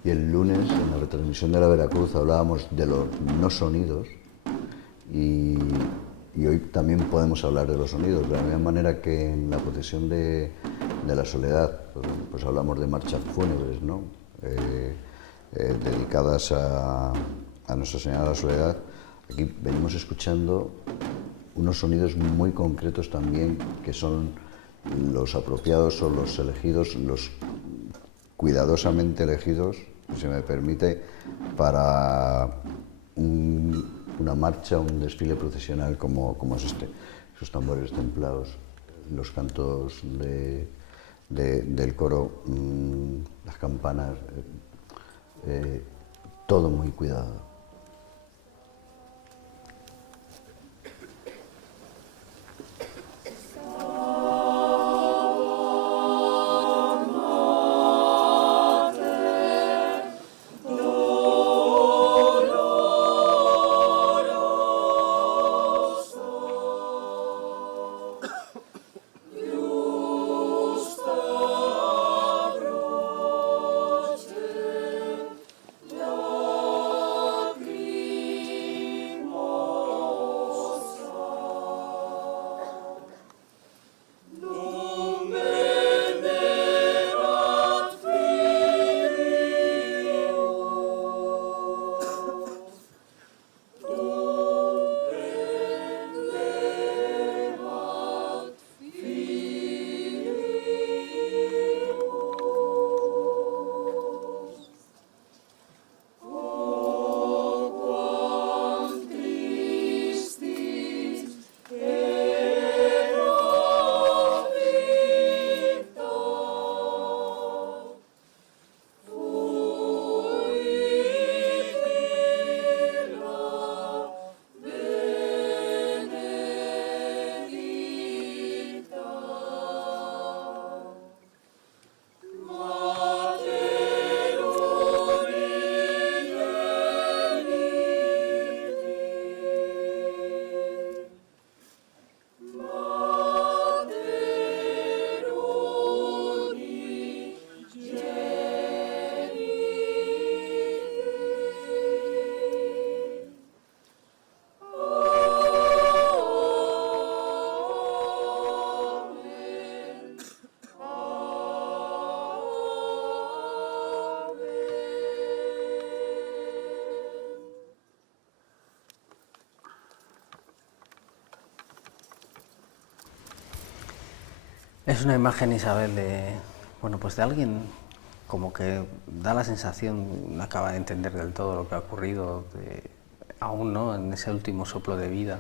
Y el lunes, en la retransmisión de la Veracruz, hablábamos de los no sonidos, y hoy también podemos hablar de los sonidos, de la misma manera que en la procesión de la Soledad, pues hablamos de marchas fúnebres, ¿no? Dedicadas a Nuestra Señora de la Soledad. Aquí venimos escuchando unos sonidos muy concretos también, que son los apropiados o los elegidos, los cuidadosamente elegidos, si se me permite, para una marcha, un desfile procesional como es este. Esos tambores templados, los cantos del coro, las campanas, todo muy cuidado. Es una imagen, Isabel, de, bueno, pues de alguien como que da la sensación, no acaba de entender del todo lo que ha ocurrido, aún no, en ese último soplo de vida,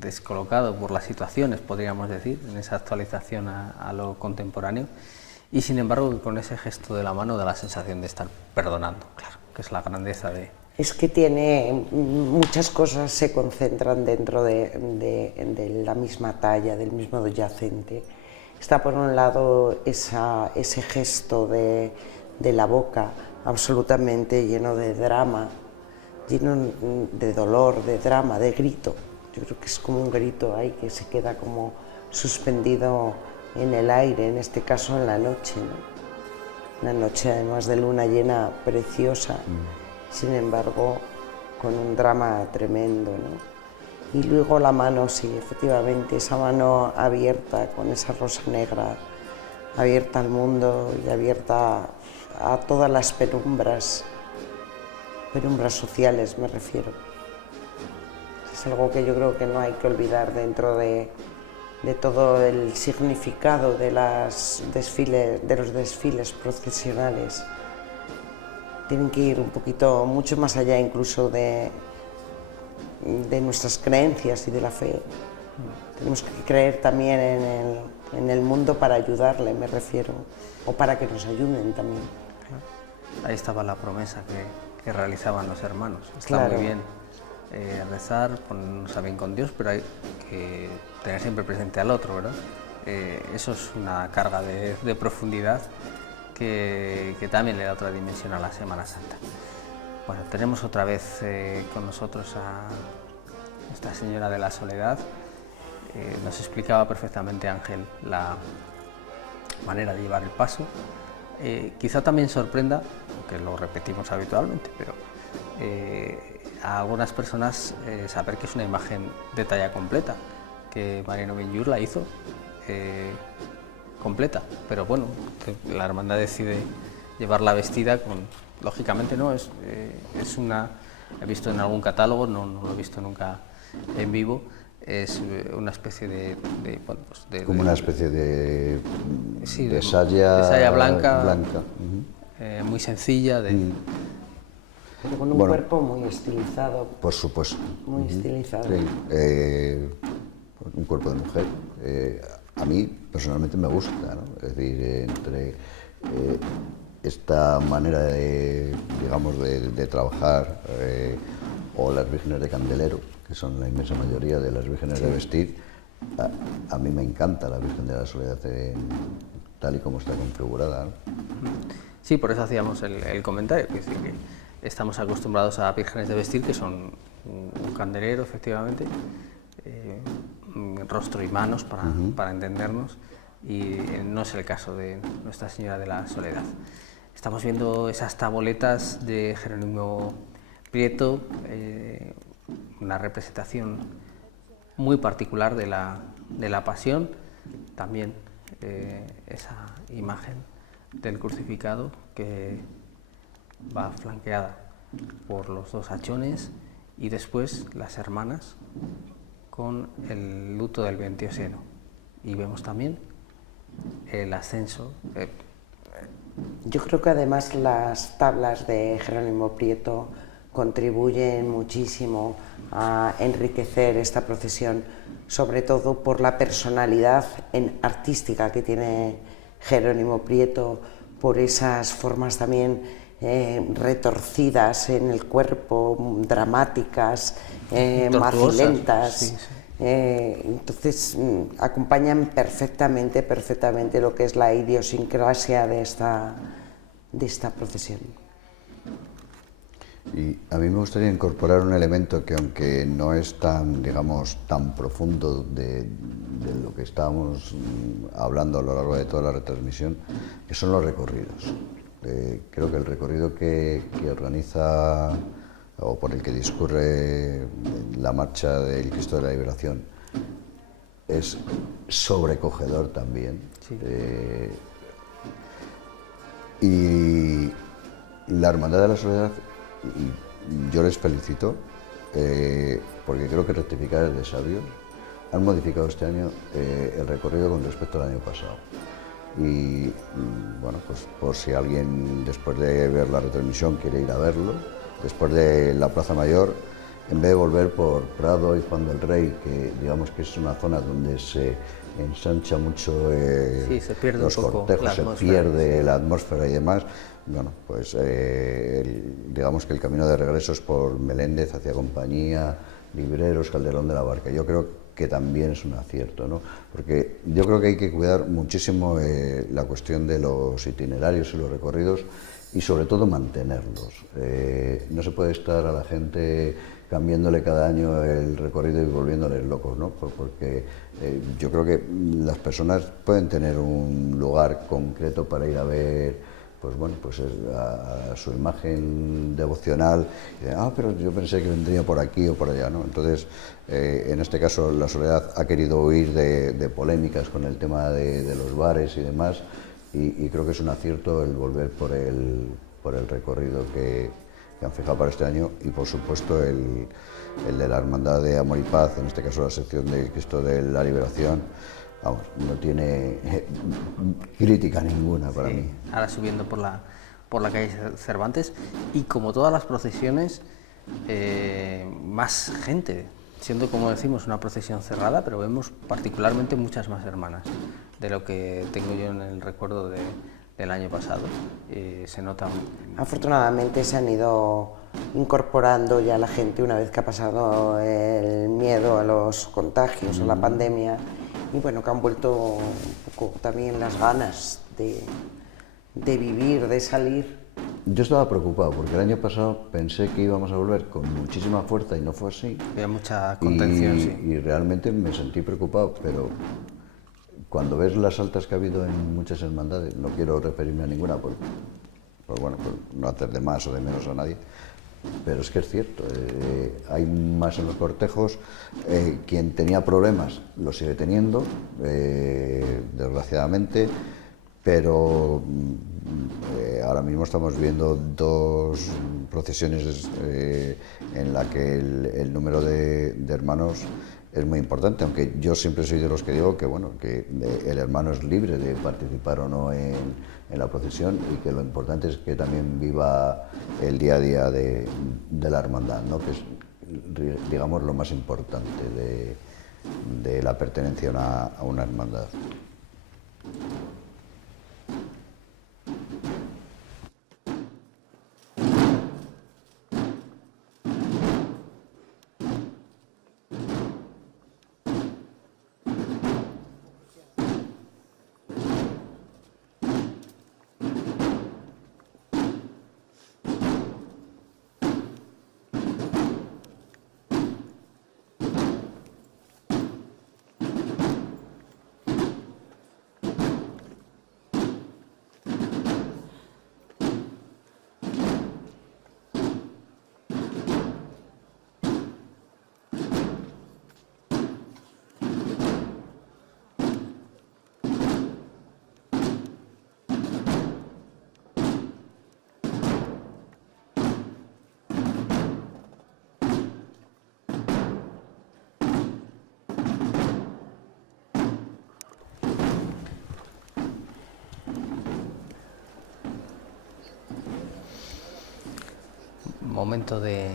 descolocado por las situaciones, podríamos decir, en esa actualización a lo contemporáneo, y sin embargo con ese gesto de la mano da la sensación de estar perdonando, claro, que es la grandeza de... Es que tiene muchas cosas, se concentran dentro de la misma talla, del mismo yacente. Está por un lado ese gesto de la boca absolutamente lleno de drama, lleno de dolor, de drama, de grito. Yo creo que es como un grito ahí que se queda como suspendido en el aire, en este caso en la noche, ¿no? Una noche además de luna llena preciosa. Sin embargo, con un drama tremendo, ¿no? Y luego la mano, sí, efectivamente, esa mano abierta, con esa rosa negra, abierta al mundo y abierta a todas las penumbras sociales, me refiero. Es algo que yo creo que no hay que olvidar dentro de todo el significado de los desfiles procesionales. Tienen que ir un poquito, mucho más allá incluso de nuestras creencias y de la fe. Tenemos que creer también en el mundo para ayudarle, me refiero, o para que nos ayuden también. Ahí estaba la promesa que realizaban los hermanos. Está Claro. muy bien rezar, ponernos a bien con Dios, pero hay que tener siempre presente al otro, ¿verdad? Eso es una carga de profundidad que también le da otra dimensión a la Semana Santa. Bueno, tenemos otra vez con nosotros a Nuestra Señora de la Soledad. Nos explicaba perfectamente Ángel la manera de llevar el paso. Quizá también sorprenda, aunque lo repetimos habitualmente, pero a algunas personas saber que es una imagen de talla completa, que Mariano Benlloure la hizo completa, pero bueno, la hermandad decide llevarla vestida con, lógicamente no, es una, he visto en algún catálogo, no lo he visto nunca en vivo, es una especie de bueno, pues Como una especie de saya blanca, Ujú. muy sencilla, Pero con un Bueno, cuerpo muy estilizado, Por supuesto. muy estilizado. Sí, un cuerpo de mujer. A mí personalmente me gusta, ¿no? Es decir, entre esta manera de, digamos, de trabajar o las vírgenes de candelero, que son la inmensa mayoría de las vírgenes de vestir, a mí me encanta la Virgen de la Soledad tal y como está configurada, ¿no? Sí, por eso hacíamos el comentario, es decir, que estamos acostumbrados a vírgenes de vestir, que son un candelero, efectivamente, rostro y manos para entendernos, y no es el caso de Nuestra Señora de la Soledad. Estamos viendo esas taboletas de Jerónimo Prieto, una representación muy particular de la Pasión, también esa imagen del crucificado que va flanqueada por los dos hachones y después las hermanas con el luto del Ventioseno. Y vemos también el ascenso. Yo creo que además las tablas de Jerónimo Prieto contribuyen muchísimo a enriquecer esta procesión, sobre todo por la personalidad artística que tiene Jerónimo Prieto, por esas formas también retorcidas en el cuerpo, dramáticas, macilentas. Sí, sí. Entonces acompañan perfectamente lo que es la idiosincrasia de esta procesión. Y a mí me gustaría incorporar un elemento que, aunque no es tan, digamos, tan profundo de lo que estábamos hablando a lo largo de toda la retransmisión, que son los recorridos. Creo que el recorrido que organiza o por el que discurre la marcha del Cristo de la Liberación es sobrecogedor también. Sí. Y la Hermandad de la Soledad, y yo les felicito, porque creo que rectificar es de sabios, han modificado este año el recorrido con respecto al año pasado. Y bueno, pues por si alguien después de ver la retransmisión quiere ir a verlo, después de la Plaza Mayor, en vez de volver por Prado y Juan del Rey, que digamos que es una zona donde se ensancha mucho sí, se pierde los un poco cortejos, la se atmósfera, pierde sí. la atmósfera y demás, bueno, pues digamos que el camino de regreso es por Meléndez hacia Compañía, Libreros, Calderón de la Barca. Yo creo que también es un acierto, ¿no? Porque yo creo que hay que cuidar muchísimo la cuestión de los itinerarios y los recorridos y sobre todo mantenerlos. No se puede estar a la gente cambiándole cada año el recorrido y volviéndoles locos, ¿no? Porque yo creo que las personas pueden tener un lugar concreto para ir a ver, pues bueno, pues a su imagen devocional, y de, pero yo pensé que vendría por aquí o por allá, ¿no? Entonces, en este caso, la Soledad ha querido huir de polémicas con el tema de los bares y demás, y creo que es un acierto el volver por el recorrido que han fijado para este año, y por supuesto el de la Hermandad de Amor y Paz, en este caso la sección de Cristo de la Liberación. Vamos, no tiene crítica ninguna para mí. Ahora subiendo por la calle Cervantes, y como todas las procesiones, más gente, siendo, como decimos, una procesión cerrada, pero vemos particularmente muchas más hermanas de lo que tengo yo en el recuerdo del año pasado. Se nota. Afortunadamente se han ido incorporando ya la gente una vez que ha pasado el miedo a los contagios o la pandemia, y bueno, que han vuelto un poco también las ganas de vivir, de salir. Yo estaba preocupado porque el año pasado pensé que íbamos a volver con muchísima fuerza y no fue así. Había mucha contención, sí. Y realmente me sentí preocupado, pero cuando ves las altas que ha habido en muchas hermandades, no quiero referirme a ninguna por no hacer de más o de menos a nadie, pero es que es cierto, hay más en los cortejos, quien tenía problemas lo sigue teniendo, desgraciadamente, pero ahora mismo estamos viendo dos procesiones en la que el número de hermanos es muy importante, aunque yo siempre soy de los que digo que bueno, que el hermano es libre de participar o no en la procesión, y que lo importante es que también viva el día a día de la hermandad, ¿no? Que es, digamos, lo más importante de la pertenencia a una hermandad. Momento de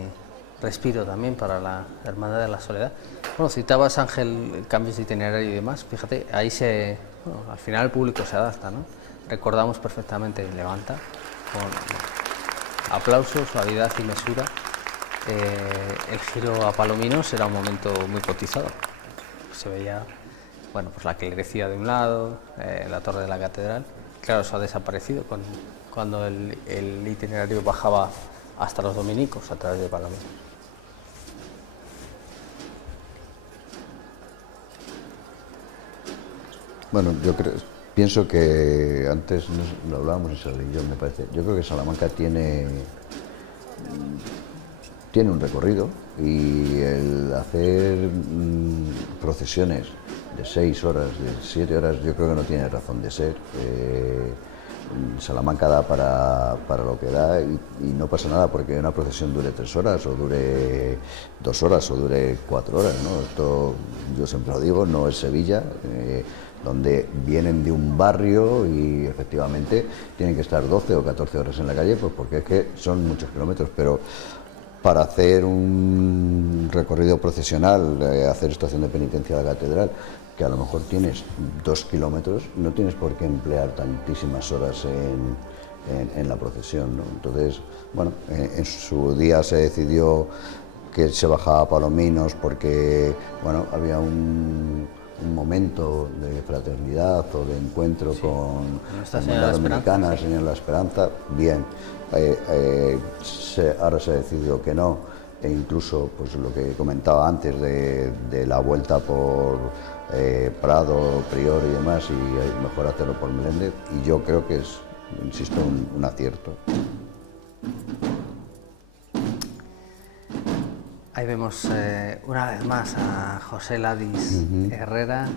respiro también para la Hermandad de la Soledad. Bueno, citabas, Ángel, cambios de itinerario y demás. Fíjate, ahí al final el público se adapta, ¿no? Recordamos perfectamente Levanta, con aplausos, suavidad y mesura. El giro a Palominos era un momento muy cotizado. Se veía, bueno, pues la clerecía de un lado, la torre de la catedral. Claro, eso ha desaparecido cuando el itinerario bajaba hasta los dominicos a través de Palominos. Bueno, pienso que antes lo hablábamos en Sarrillón, me parece. Yo creo que Salamanca tiene un recorrido, y el hacer procesiones de 6 horas, de 7 horas, yo creo que no tiene razón de ser. Salamanca da para lo que da y no pasa nada porque una procesión dure 3 horas o dure 2 horas o dure 4 horas, ¿no? Esto, yo siempre lo digo, no es Sevilla, donde vienen de un barrio y efectivamente tienen que estar 12 o 14 horas en la calle, pues porque es que son muchos kilómetros, pero para hacer un recorrido procesional, hacer estación de penitencia a la catedral, que a lo mejor tienes 2 kilómetros, no tienes por qué emplear tantísimas horas en la procesión, ¿no? Entonces, bueno, en su día se decidió que se bajaba a Palominos porque, bueno, había un momento de fraternidad o de encuentro con Nuestra la Señora de la Hermandad Dominicana, Esperanza, sí. Señor de la Esperanza, bien. Ahora se decidió que no, e incluso pues lo que comentaba antes de la vuelta por Prado, Prior y demás, y mejor hacerlo por Meléndez, y yo creo que es, insisto, un acierto. Ahí vemos una vez más a José Ladis Herrera.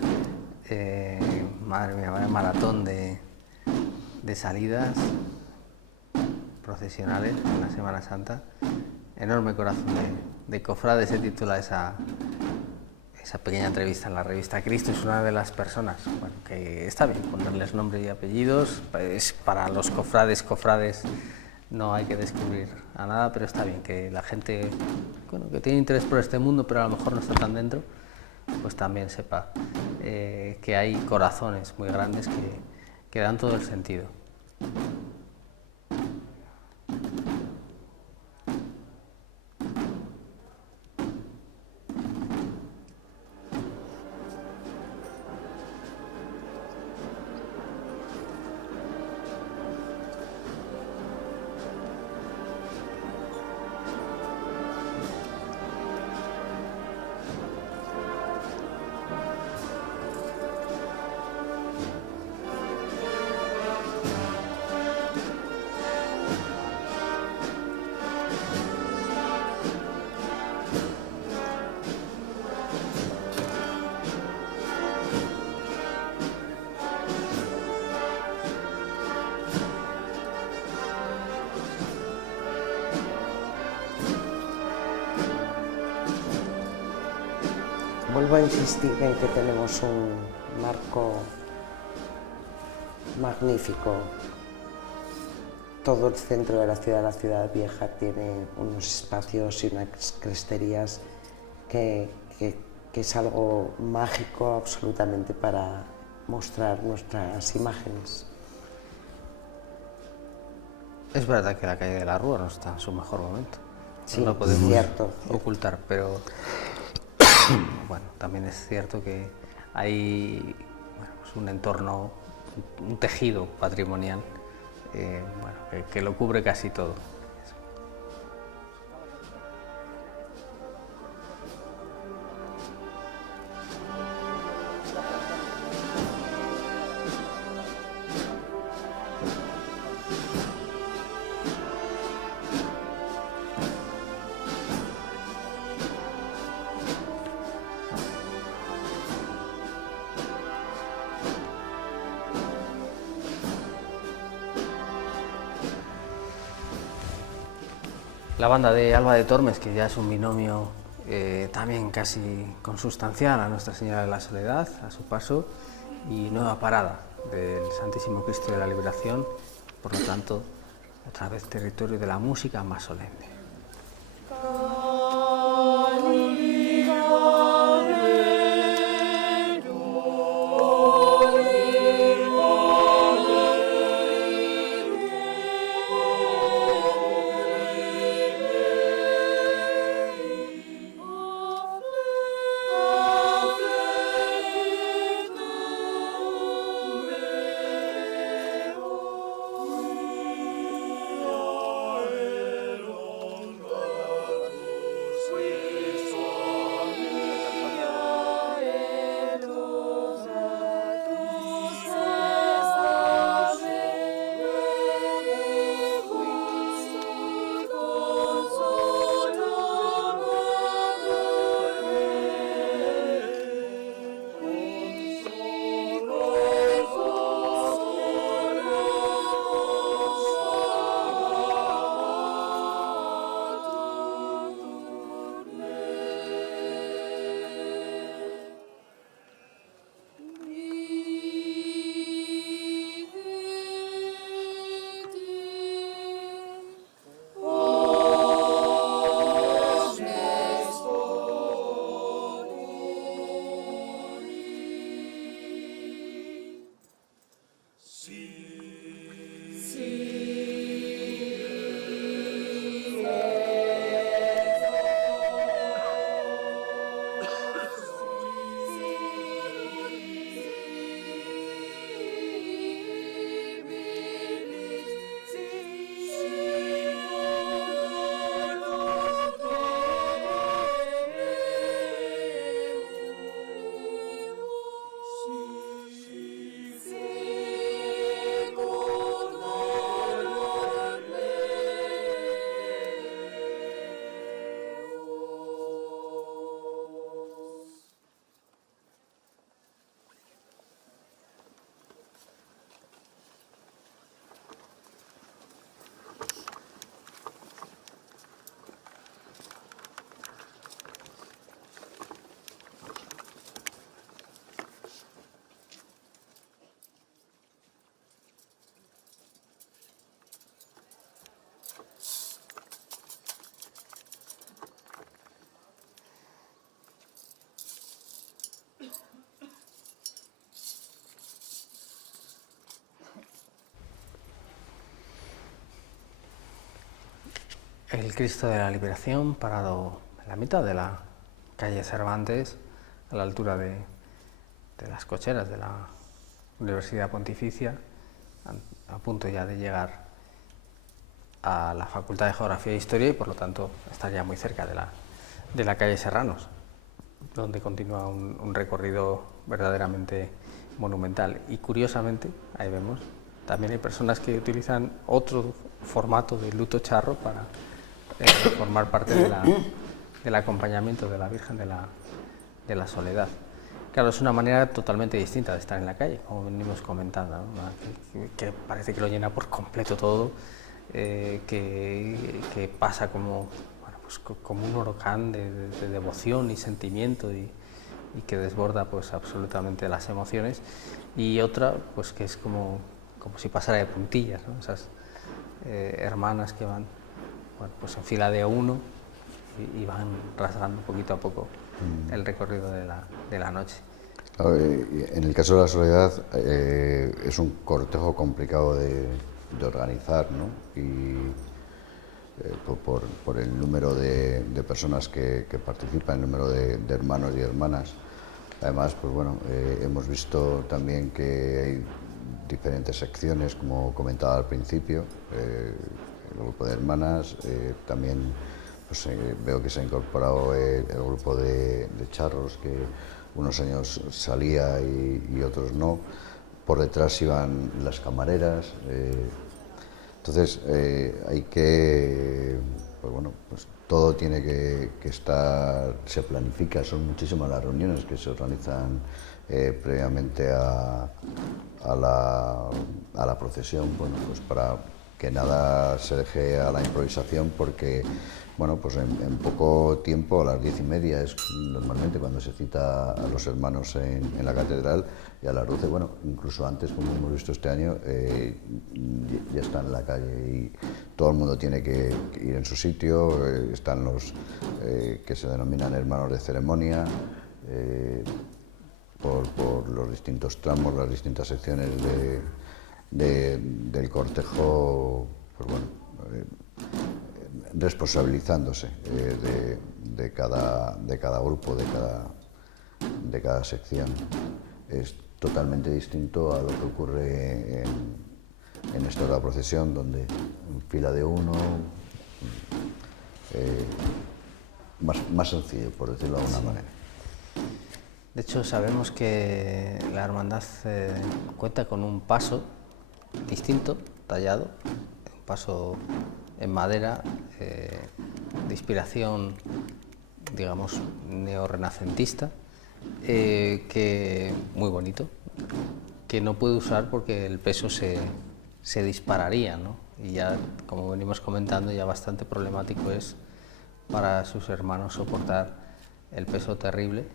Madre mía, vaya maratón de salidas procesionales en la Semana Santa. Enorme corazón de cofrade, se titula esa pequeña entrevista en la revista Cristo. Es una de las personas, bueno, que está bien ponerles nombre y apellidos. Es para los cofrades no hay que descubrir a nada, pero está bien que la gente, bueno, que tiene interés por este mundo, pero a lo mejor no está tan dentro, pues también sepa que hay corazones muy grandes que dan todo el sentido. Vuelvo a insistir en que tenemos un marco magnífico. Todo el centro de la ciudad vieja, tiene unos espacios y unas cresterías que es algo mágico absolutamente para mostrar nuestras imágenes. Es verdad que la calle de la Rúa no está en su mejor momento. Sí, no lo podemos cierto. ocultar, pero bueno, también es cierto que hay, bueno, pues un entorno, un tejido patrimonial bueno, que lo cubre casi todo. La banda de Alba de Tormes, que ya es un binomio también casi consustancial a Nuestra Señora de la Soledad, a su paso, y nueva parada del Santísimo Cristo de la Liberación, por lo tanto, otra vez territorio de la música más solemne. El Cristo de la Liberación, parado en la mitad de la calle Cervantes, a la altura de las cocheras de la Universidad Pontificia, a punto ya de llegar a la Facultad de Geografía e Historia y por lo tanto estaría muy cerca de la calle Serranos, donde continúa un recorrido verdaderamente monumental. Y curiosamente, ahí vemos, también hay personas que utilizan otro formato de luto charro para formar parte del acompañamiento de la Virgen de la Soledad. Claro, es una manera totalmente distinta de estar en la calle, como venimos comentando, ¿no? que parece que lo llena por completo todo, que pasa como, bueno, pues, como un huracán de devoción y sentimiento y que desborda pues absolutamente las emociones, y otra pues que es como si pasara de puntillas, ¿no? Esas hermanas que van, bueno, pues en fila de uno y van rasgando poquito a poco el recorrido de la noche. Claro, en el caso de la Soledad es un cortejo complicado de organizar, ¿no? Y por el número de personas que participan, el número de hermanos y hermanas. Además, pues bueno, hemos visto también que hay diferentes secciones, como comentaba al principio, el grupo de hermanas, también pues, veo que se ha incorporado el grupo de charros, que unos años salía y otros no. Por detrás iban las camareras. Entonces hay que, pues bueno, pues todo tiene que estar, se planifica, son muchísimas las reuniones que se organizan previamente a la procesión, bueno, pues para que nada se deje a la improvisación, porque bueno, pues en poco tiempo, a las 10:30 es normalmente cuando se cita a los hermanos en la catedral, y a las 12, bueno, incluso antes, como hemos visto este año, ya están en la calle y todo el mundo tiene que ir en su sitio. Están los que se denominan hermanos de ceremonia, por los distintos tramos, las distintas secciones del cortejo, pues bueno, responsabilizándose de cada grupo, de cada sección. Es totalmente distinto a lo que ocurre en esta hora de procesión, donde en fila de uno, más sencillo, por decirlo de alguna manera. De hecho, sabemos que la hermandad cuenta con un paso distinto, tallado, un paso en madera, de inspiración, digamos, neorrenacentista, que muy bonito, que no puede usar porque el peso se dispararía, ¿no? Y ya, como venimos comentando, ya bastante problemático es para sus hermanos soportar el peso terrible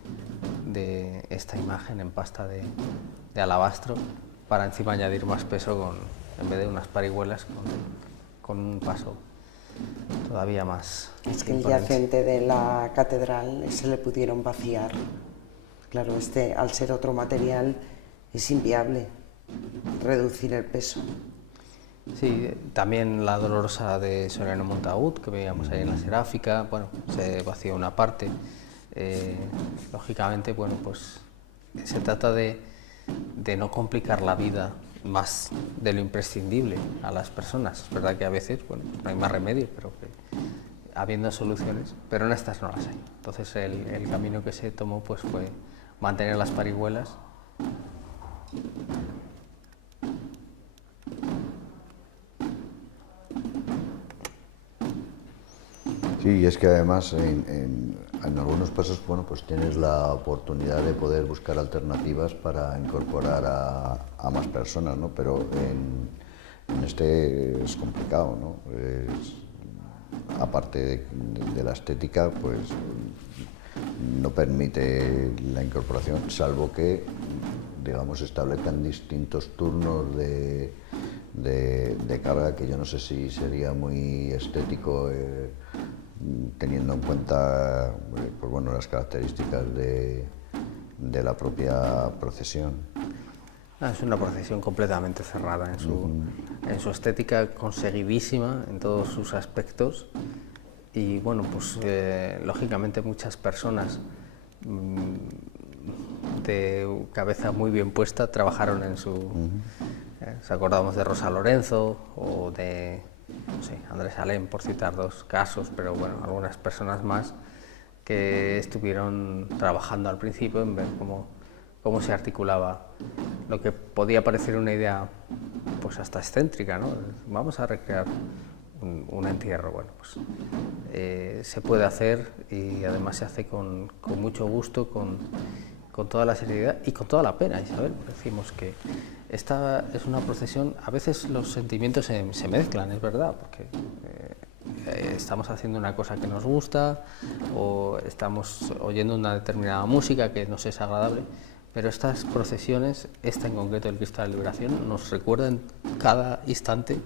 de esta imagen en pasta de alabastro, para encima añadir más peso en vez de unas parihuelas, con un paso todavía más. Es que el yacente de la catedral se le pudieron vaciar. Claro, al ser otro material es inviable reducir el peso. Sí, también la Dolorosa de Soriano Montaúd, que veíamos ahí en la Seráfica, bueno, se vació una parte. Lógicamente, bueno, pues se trata de no complicar la vida más de lo imprescindible a las personas. Es verdad que a veces, bueno, no hay más remedio, pero que habiendo soluciones, pero en estas no las hay. Entonces el camino que se tomó pues fue mantener las parihuelas. Sí, y es que además en algunos pasos, bueno, pues tienes la oportunidad de poder buscar alternativas para incorporar a más personas, ¿no? Pero en este es complicado, ¿no? Aparte de la estética, pues no permite la incorporación, salvo que, digamos, establezcan distintos turnos de carga, que yo no sé si sería muy estético, teniendo en cuenta pues bueno, las características de la propia procesión. Es una procesión completamente cerrada en su estética, conseguidísima en todos sus aspectos, y bueno, pues lógicamente muchas personas de cabeza muy bien puesta trabajaron en su... ¿Se acordamos de Rosa Lorenzo o de, no sé, Andrés Alem, por citar dos casos, pero bueno, algunas personas más que estuvieron trabajando al principio en ver cómo se articulaba lo que podía parecer una idea pues hasta excéntrica, ¿no? Vamos a recrear un entierro. Bueno, pues se puede hacer, y además se hace con mucho gusto, con toda la seriedad y con toda la pena, Isabel. Decimos que esta es una procesión, a veces los sentimientos se mezclan, es verdad, porque estamos haciendo una cosa que nos gusta o estamos oyendo una determinada música que nos es agradable, pero estas procesiones, esta en concreto del Cristo de la Liberación, nos recuerda en cada instante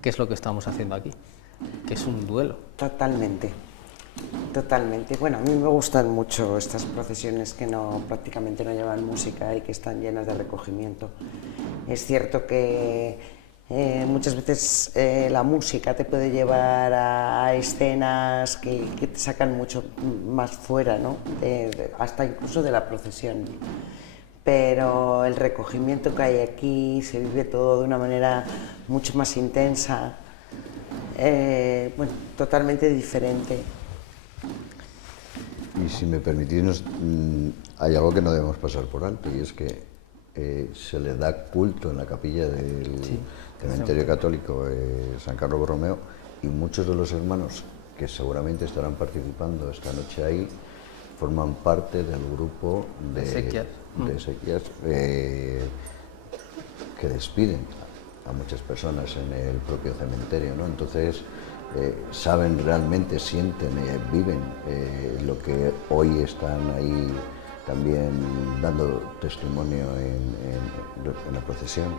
qué es lo que estamos haciendo aquí, que es un duelo. Totalmente, totalmente. Bueno, a mí me gustan mucho estas procesiones que prácticamente no llevan música y que están llenas de recogimiento. Es cierto que muchas veces la música te puede llevar a escenas que te sacan mucho más fuera, ¿no? Hasta incluso de la procesión. Pero el recogimiento que hay aquí se vive todo de una manera mucho más intensa, bueno, totalmente diferente. Y si me permitís, hay algo que no debemos pasar por alto, y es que se le da culto en la capilla del cementerio católico San Carlos Borromeo, y muchos de los hermanos que seguramente estarán participando esta noche ahí forman parte del grupo de exequias que despiden a muchas personas en el propio cementerio, ¿no? Entonces saben realmente, sienten, viven lo que hoy están ahí también dando testimonio en la procesión.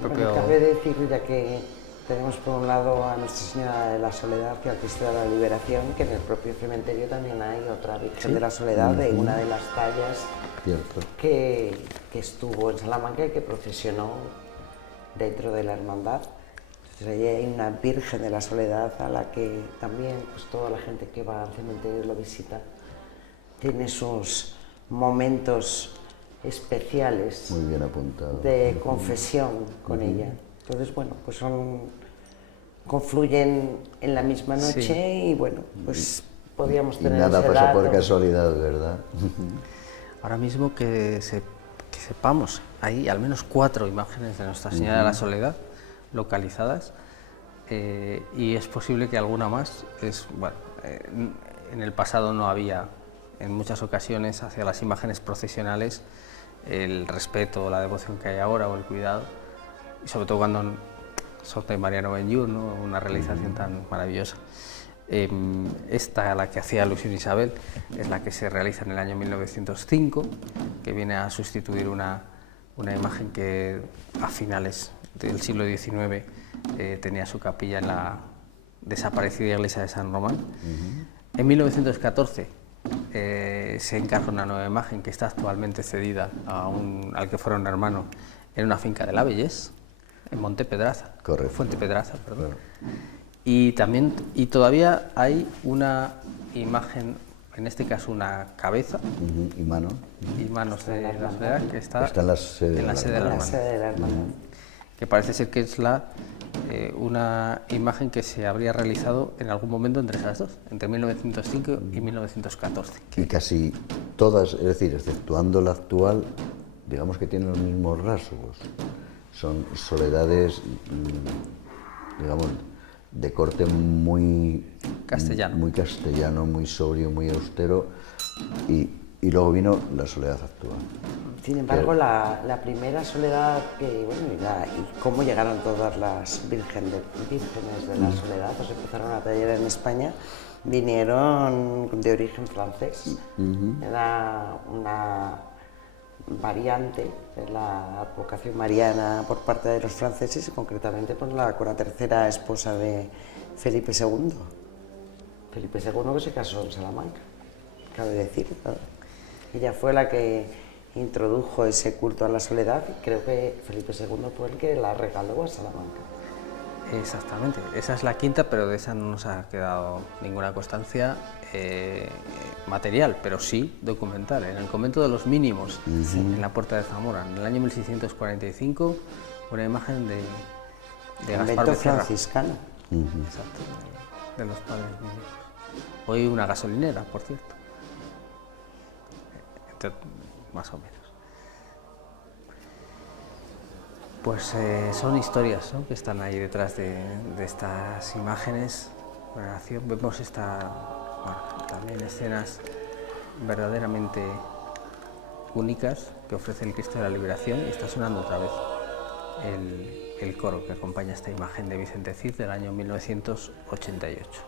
Bueno, cabe decir, ya que tenemos por un lado a Nuestra Señora de la Soledad, que al Cristo de la Liberación, que en el propio cementerio también hay otra Virgen de la Soledad, de una de las tallas que estuvo en Salamanca y que procesionó dentro de la hermandad. Entonces allí hay una Virgen de la Soledad a la que también pues, toda la gente que va al cementerio lo visita. Tiene sus momentos especiales, muy bien apuntado, de confesión con ella. Entonces, bueno, pues confluyen en la misma noche y bueno, pues podríamos tener nada ese pasa dato. por casualidad, ¿verdad? Ahora mismo que sepamos, hay al menos 4 imágenes de Nuestra Señora de la Soledad localizadas, y es posible que alguna más. En el pasado no había, en muchas ocasiones, hacia las imágenes procesionales el respeto o la devoción que hay ahora, o el cuidado, y sobre todo cuando Sota y Mariano Benlloch, ¿no? Una realización tan maravillosa. Esta, a la que hacía alusión Isabel, es la que se realiza en el año 1905, que viene a sustituir una imagen que a finales del siglo XIX tenía su capilla en la desaparecida iglesia de San Román. En 1914 se encarga una nueva imagen que está actualmente cedida al que fuera un hermano en una finca de la Bellés, en Monte Pedraza, Fuente Pedraza, perdón. Y todavía hay una imagen, en este caso una cabeza y manos de la Soledad, que está en la sede de la hermandad. Que parece ser que es una imagen que se habría realizado en algún momento entre esas dos, entre 1905 y 1914. Y casi todas, es decir, exceptuando la actual, digamos que tienen los mismos rasgos. Son soledades, digamos, de corte muy castellano, muy sobrio, muy austero, y luego vino la soledad actual. Sin embargo, la primera soledad y cómo llegaron todas las vírgenes de la soledad, pues empezaron a tallar en España, vinieron de origen francés. Era una variante de la advocación mariana por parte de los franceses, y concretamente con la tercera esposa de Felipe II. Felipe II, que se casó en Salamanca, cabe decir, ¿no? Ella fue la que introdujo ese culto a la soledad, y creo que Felipe II fue el que la regaló a Salamanca. Exactamente, esa es la quinta, pero de esa no nos ha quedado ninguna constancia material, pero sí documental, en el convento de los Mínimos, en la Puerta de Zamora, en el año 1645, una imagen de Gaspar Becerra. Franciscano. Exacto, de los padres mínimos. Hoy una gasolinera, por cierto. Más o menos. Pues son historias, ¿no?, que están ahí detrás de estas imágenes. Vemos también escenas verdaderamente únicas que ofrece el Cristo de la Liberación, y está sonando otra vez el coro que acompaña esta imagen de Vicente Cid del año 1988.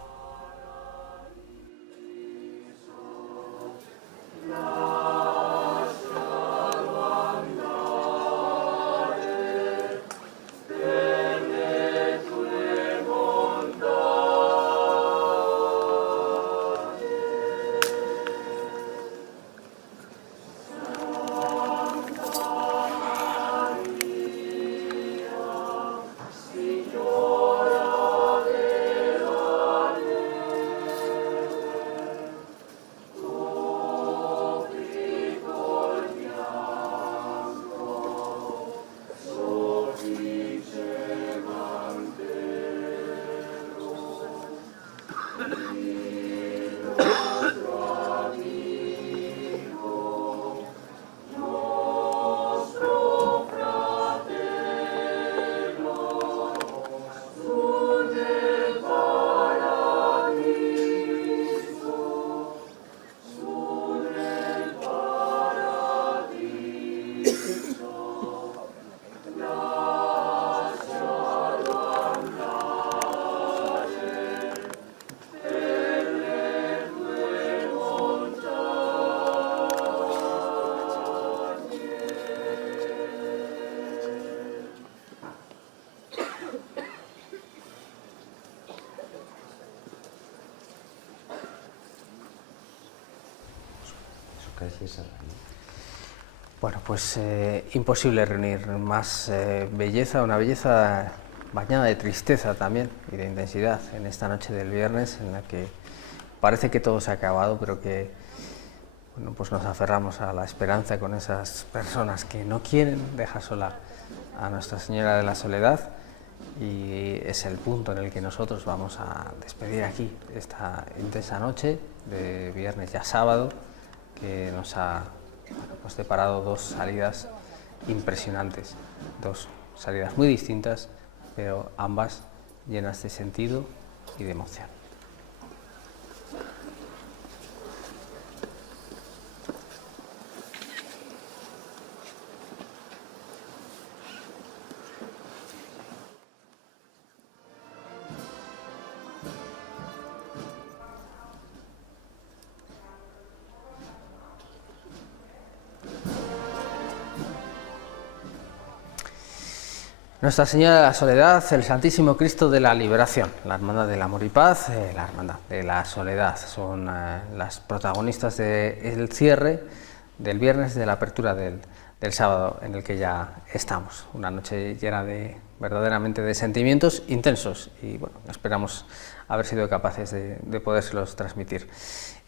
Bueno, pues imposible reunir más belleza, una belleza bañada de tristeza también y de intensidad en esta noche del viernes, en la que parece que todo se ha acabado, pero que bueno, pues nos aferramos a la esperanza con esas personas que no quieren dejar sola a Nuestra Señora de la Soledad, y es el punto en el que nosotros vamos a despedir aquí esta intensa noche de viernes ya sábado, que nos ha deparado dos salidas impresionantes, dos salidas muy distintas, pero ambas llenas de sentido y de emoción. Nuestra Señora de la Soledad, el Santísimo Cristo de la Liberación, la Hermandad del Amor y Paz, la Hermandad de la Soledad, son las protagonistas del cierre del viernes, de la apertura del sábado, en el que ya estamos. Una noche llena verdaderamente de sentimientos intensos, y bueno, esperamos haber sido capaces de podérselos transmitir.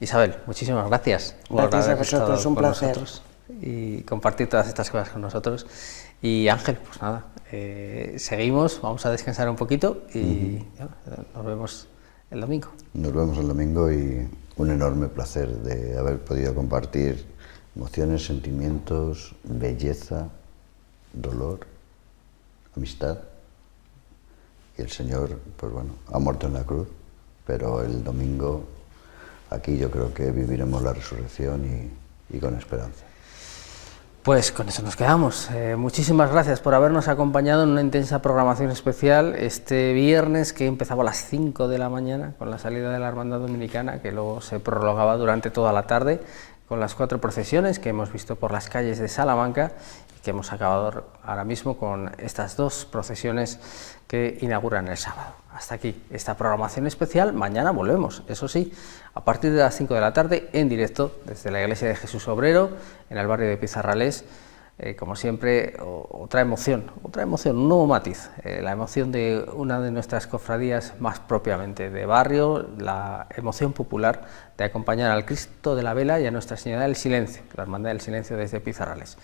Isabel, muchísimas gracias por haber estado un con placer. nosotros y compartir todas estas cosas con nosotros. Y Ángel, pues nada, seguimos, vamos a descansar un poquito y nos vemos el domingo. Nos vemos el domingo, y un enorme placer de haber podido compartir emociones, sentimientos, belleza, dolor, amistad. Y el Señor, pues bueno, ha muerto en la cruz, pero el domingo aquí yo creo que viviremos la resurrección y con esperanza. Pues con eso nos quedamos. Muchísimas gracias por habernos acompañado en una intensa programación especial este viernes, que empezaba a las 5 de la mañana con la salida de la Hermandad Dominicana, que luego se prolongaba durante toda la tarde con las 4 procesiones que hemos visto por las calles de Salamanca, y que hemos acabado ahora mismo con estas 2 procesiones que inauguran el sábado. Hasta aquí esta programación especial. Mañana volvemos, eso sí, a partir de las 5 de la tarde, en directo desde la Iglesia de Jesús Obrero, en el barrio de Pizarralés, como siempre, otra emoción, un nuevo matiz, la emoción de una de nuestras cofradías más propiamente de barrio, la emoción popular de acompañar al Cristo de la Vela y a Nuestra Señora del Silencio, la Hermandad del Silencio desde Pizarrales.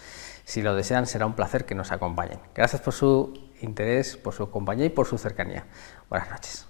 Si lo desean, será un placer que nos acompañen. Gracias por su interés, por su compañía y por su cercanía. Buenas noches.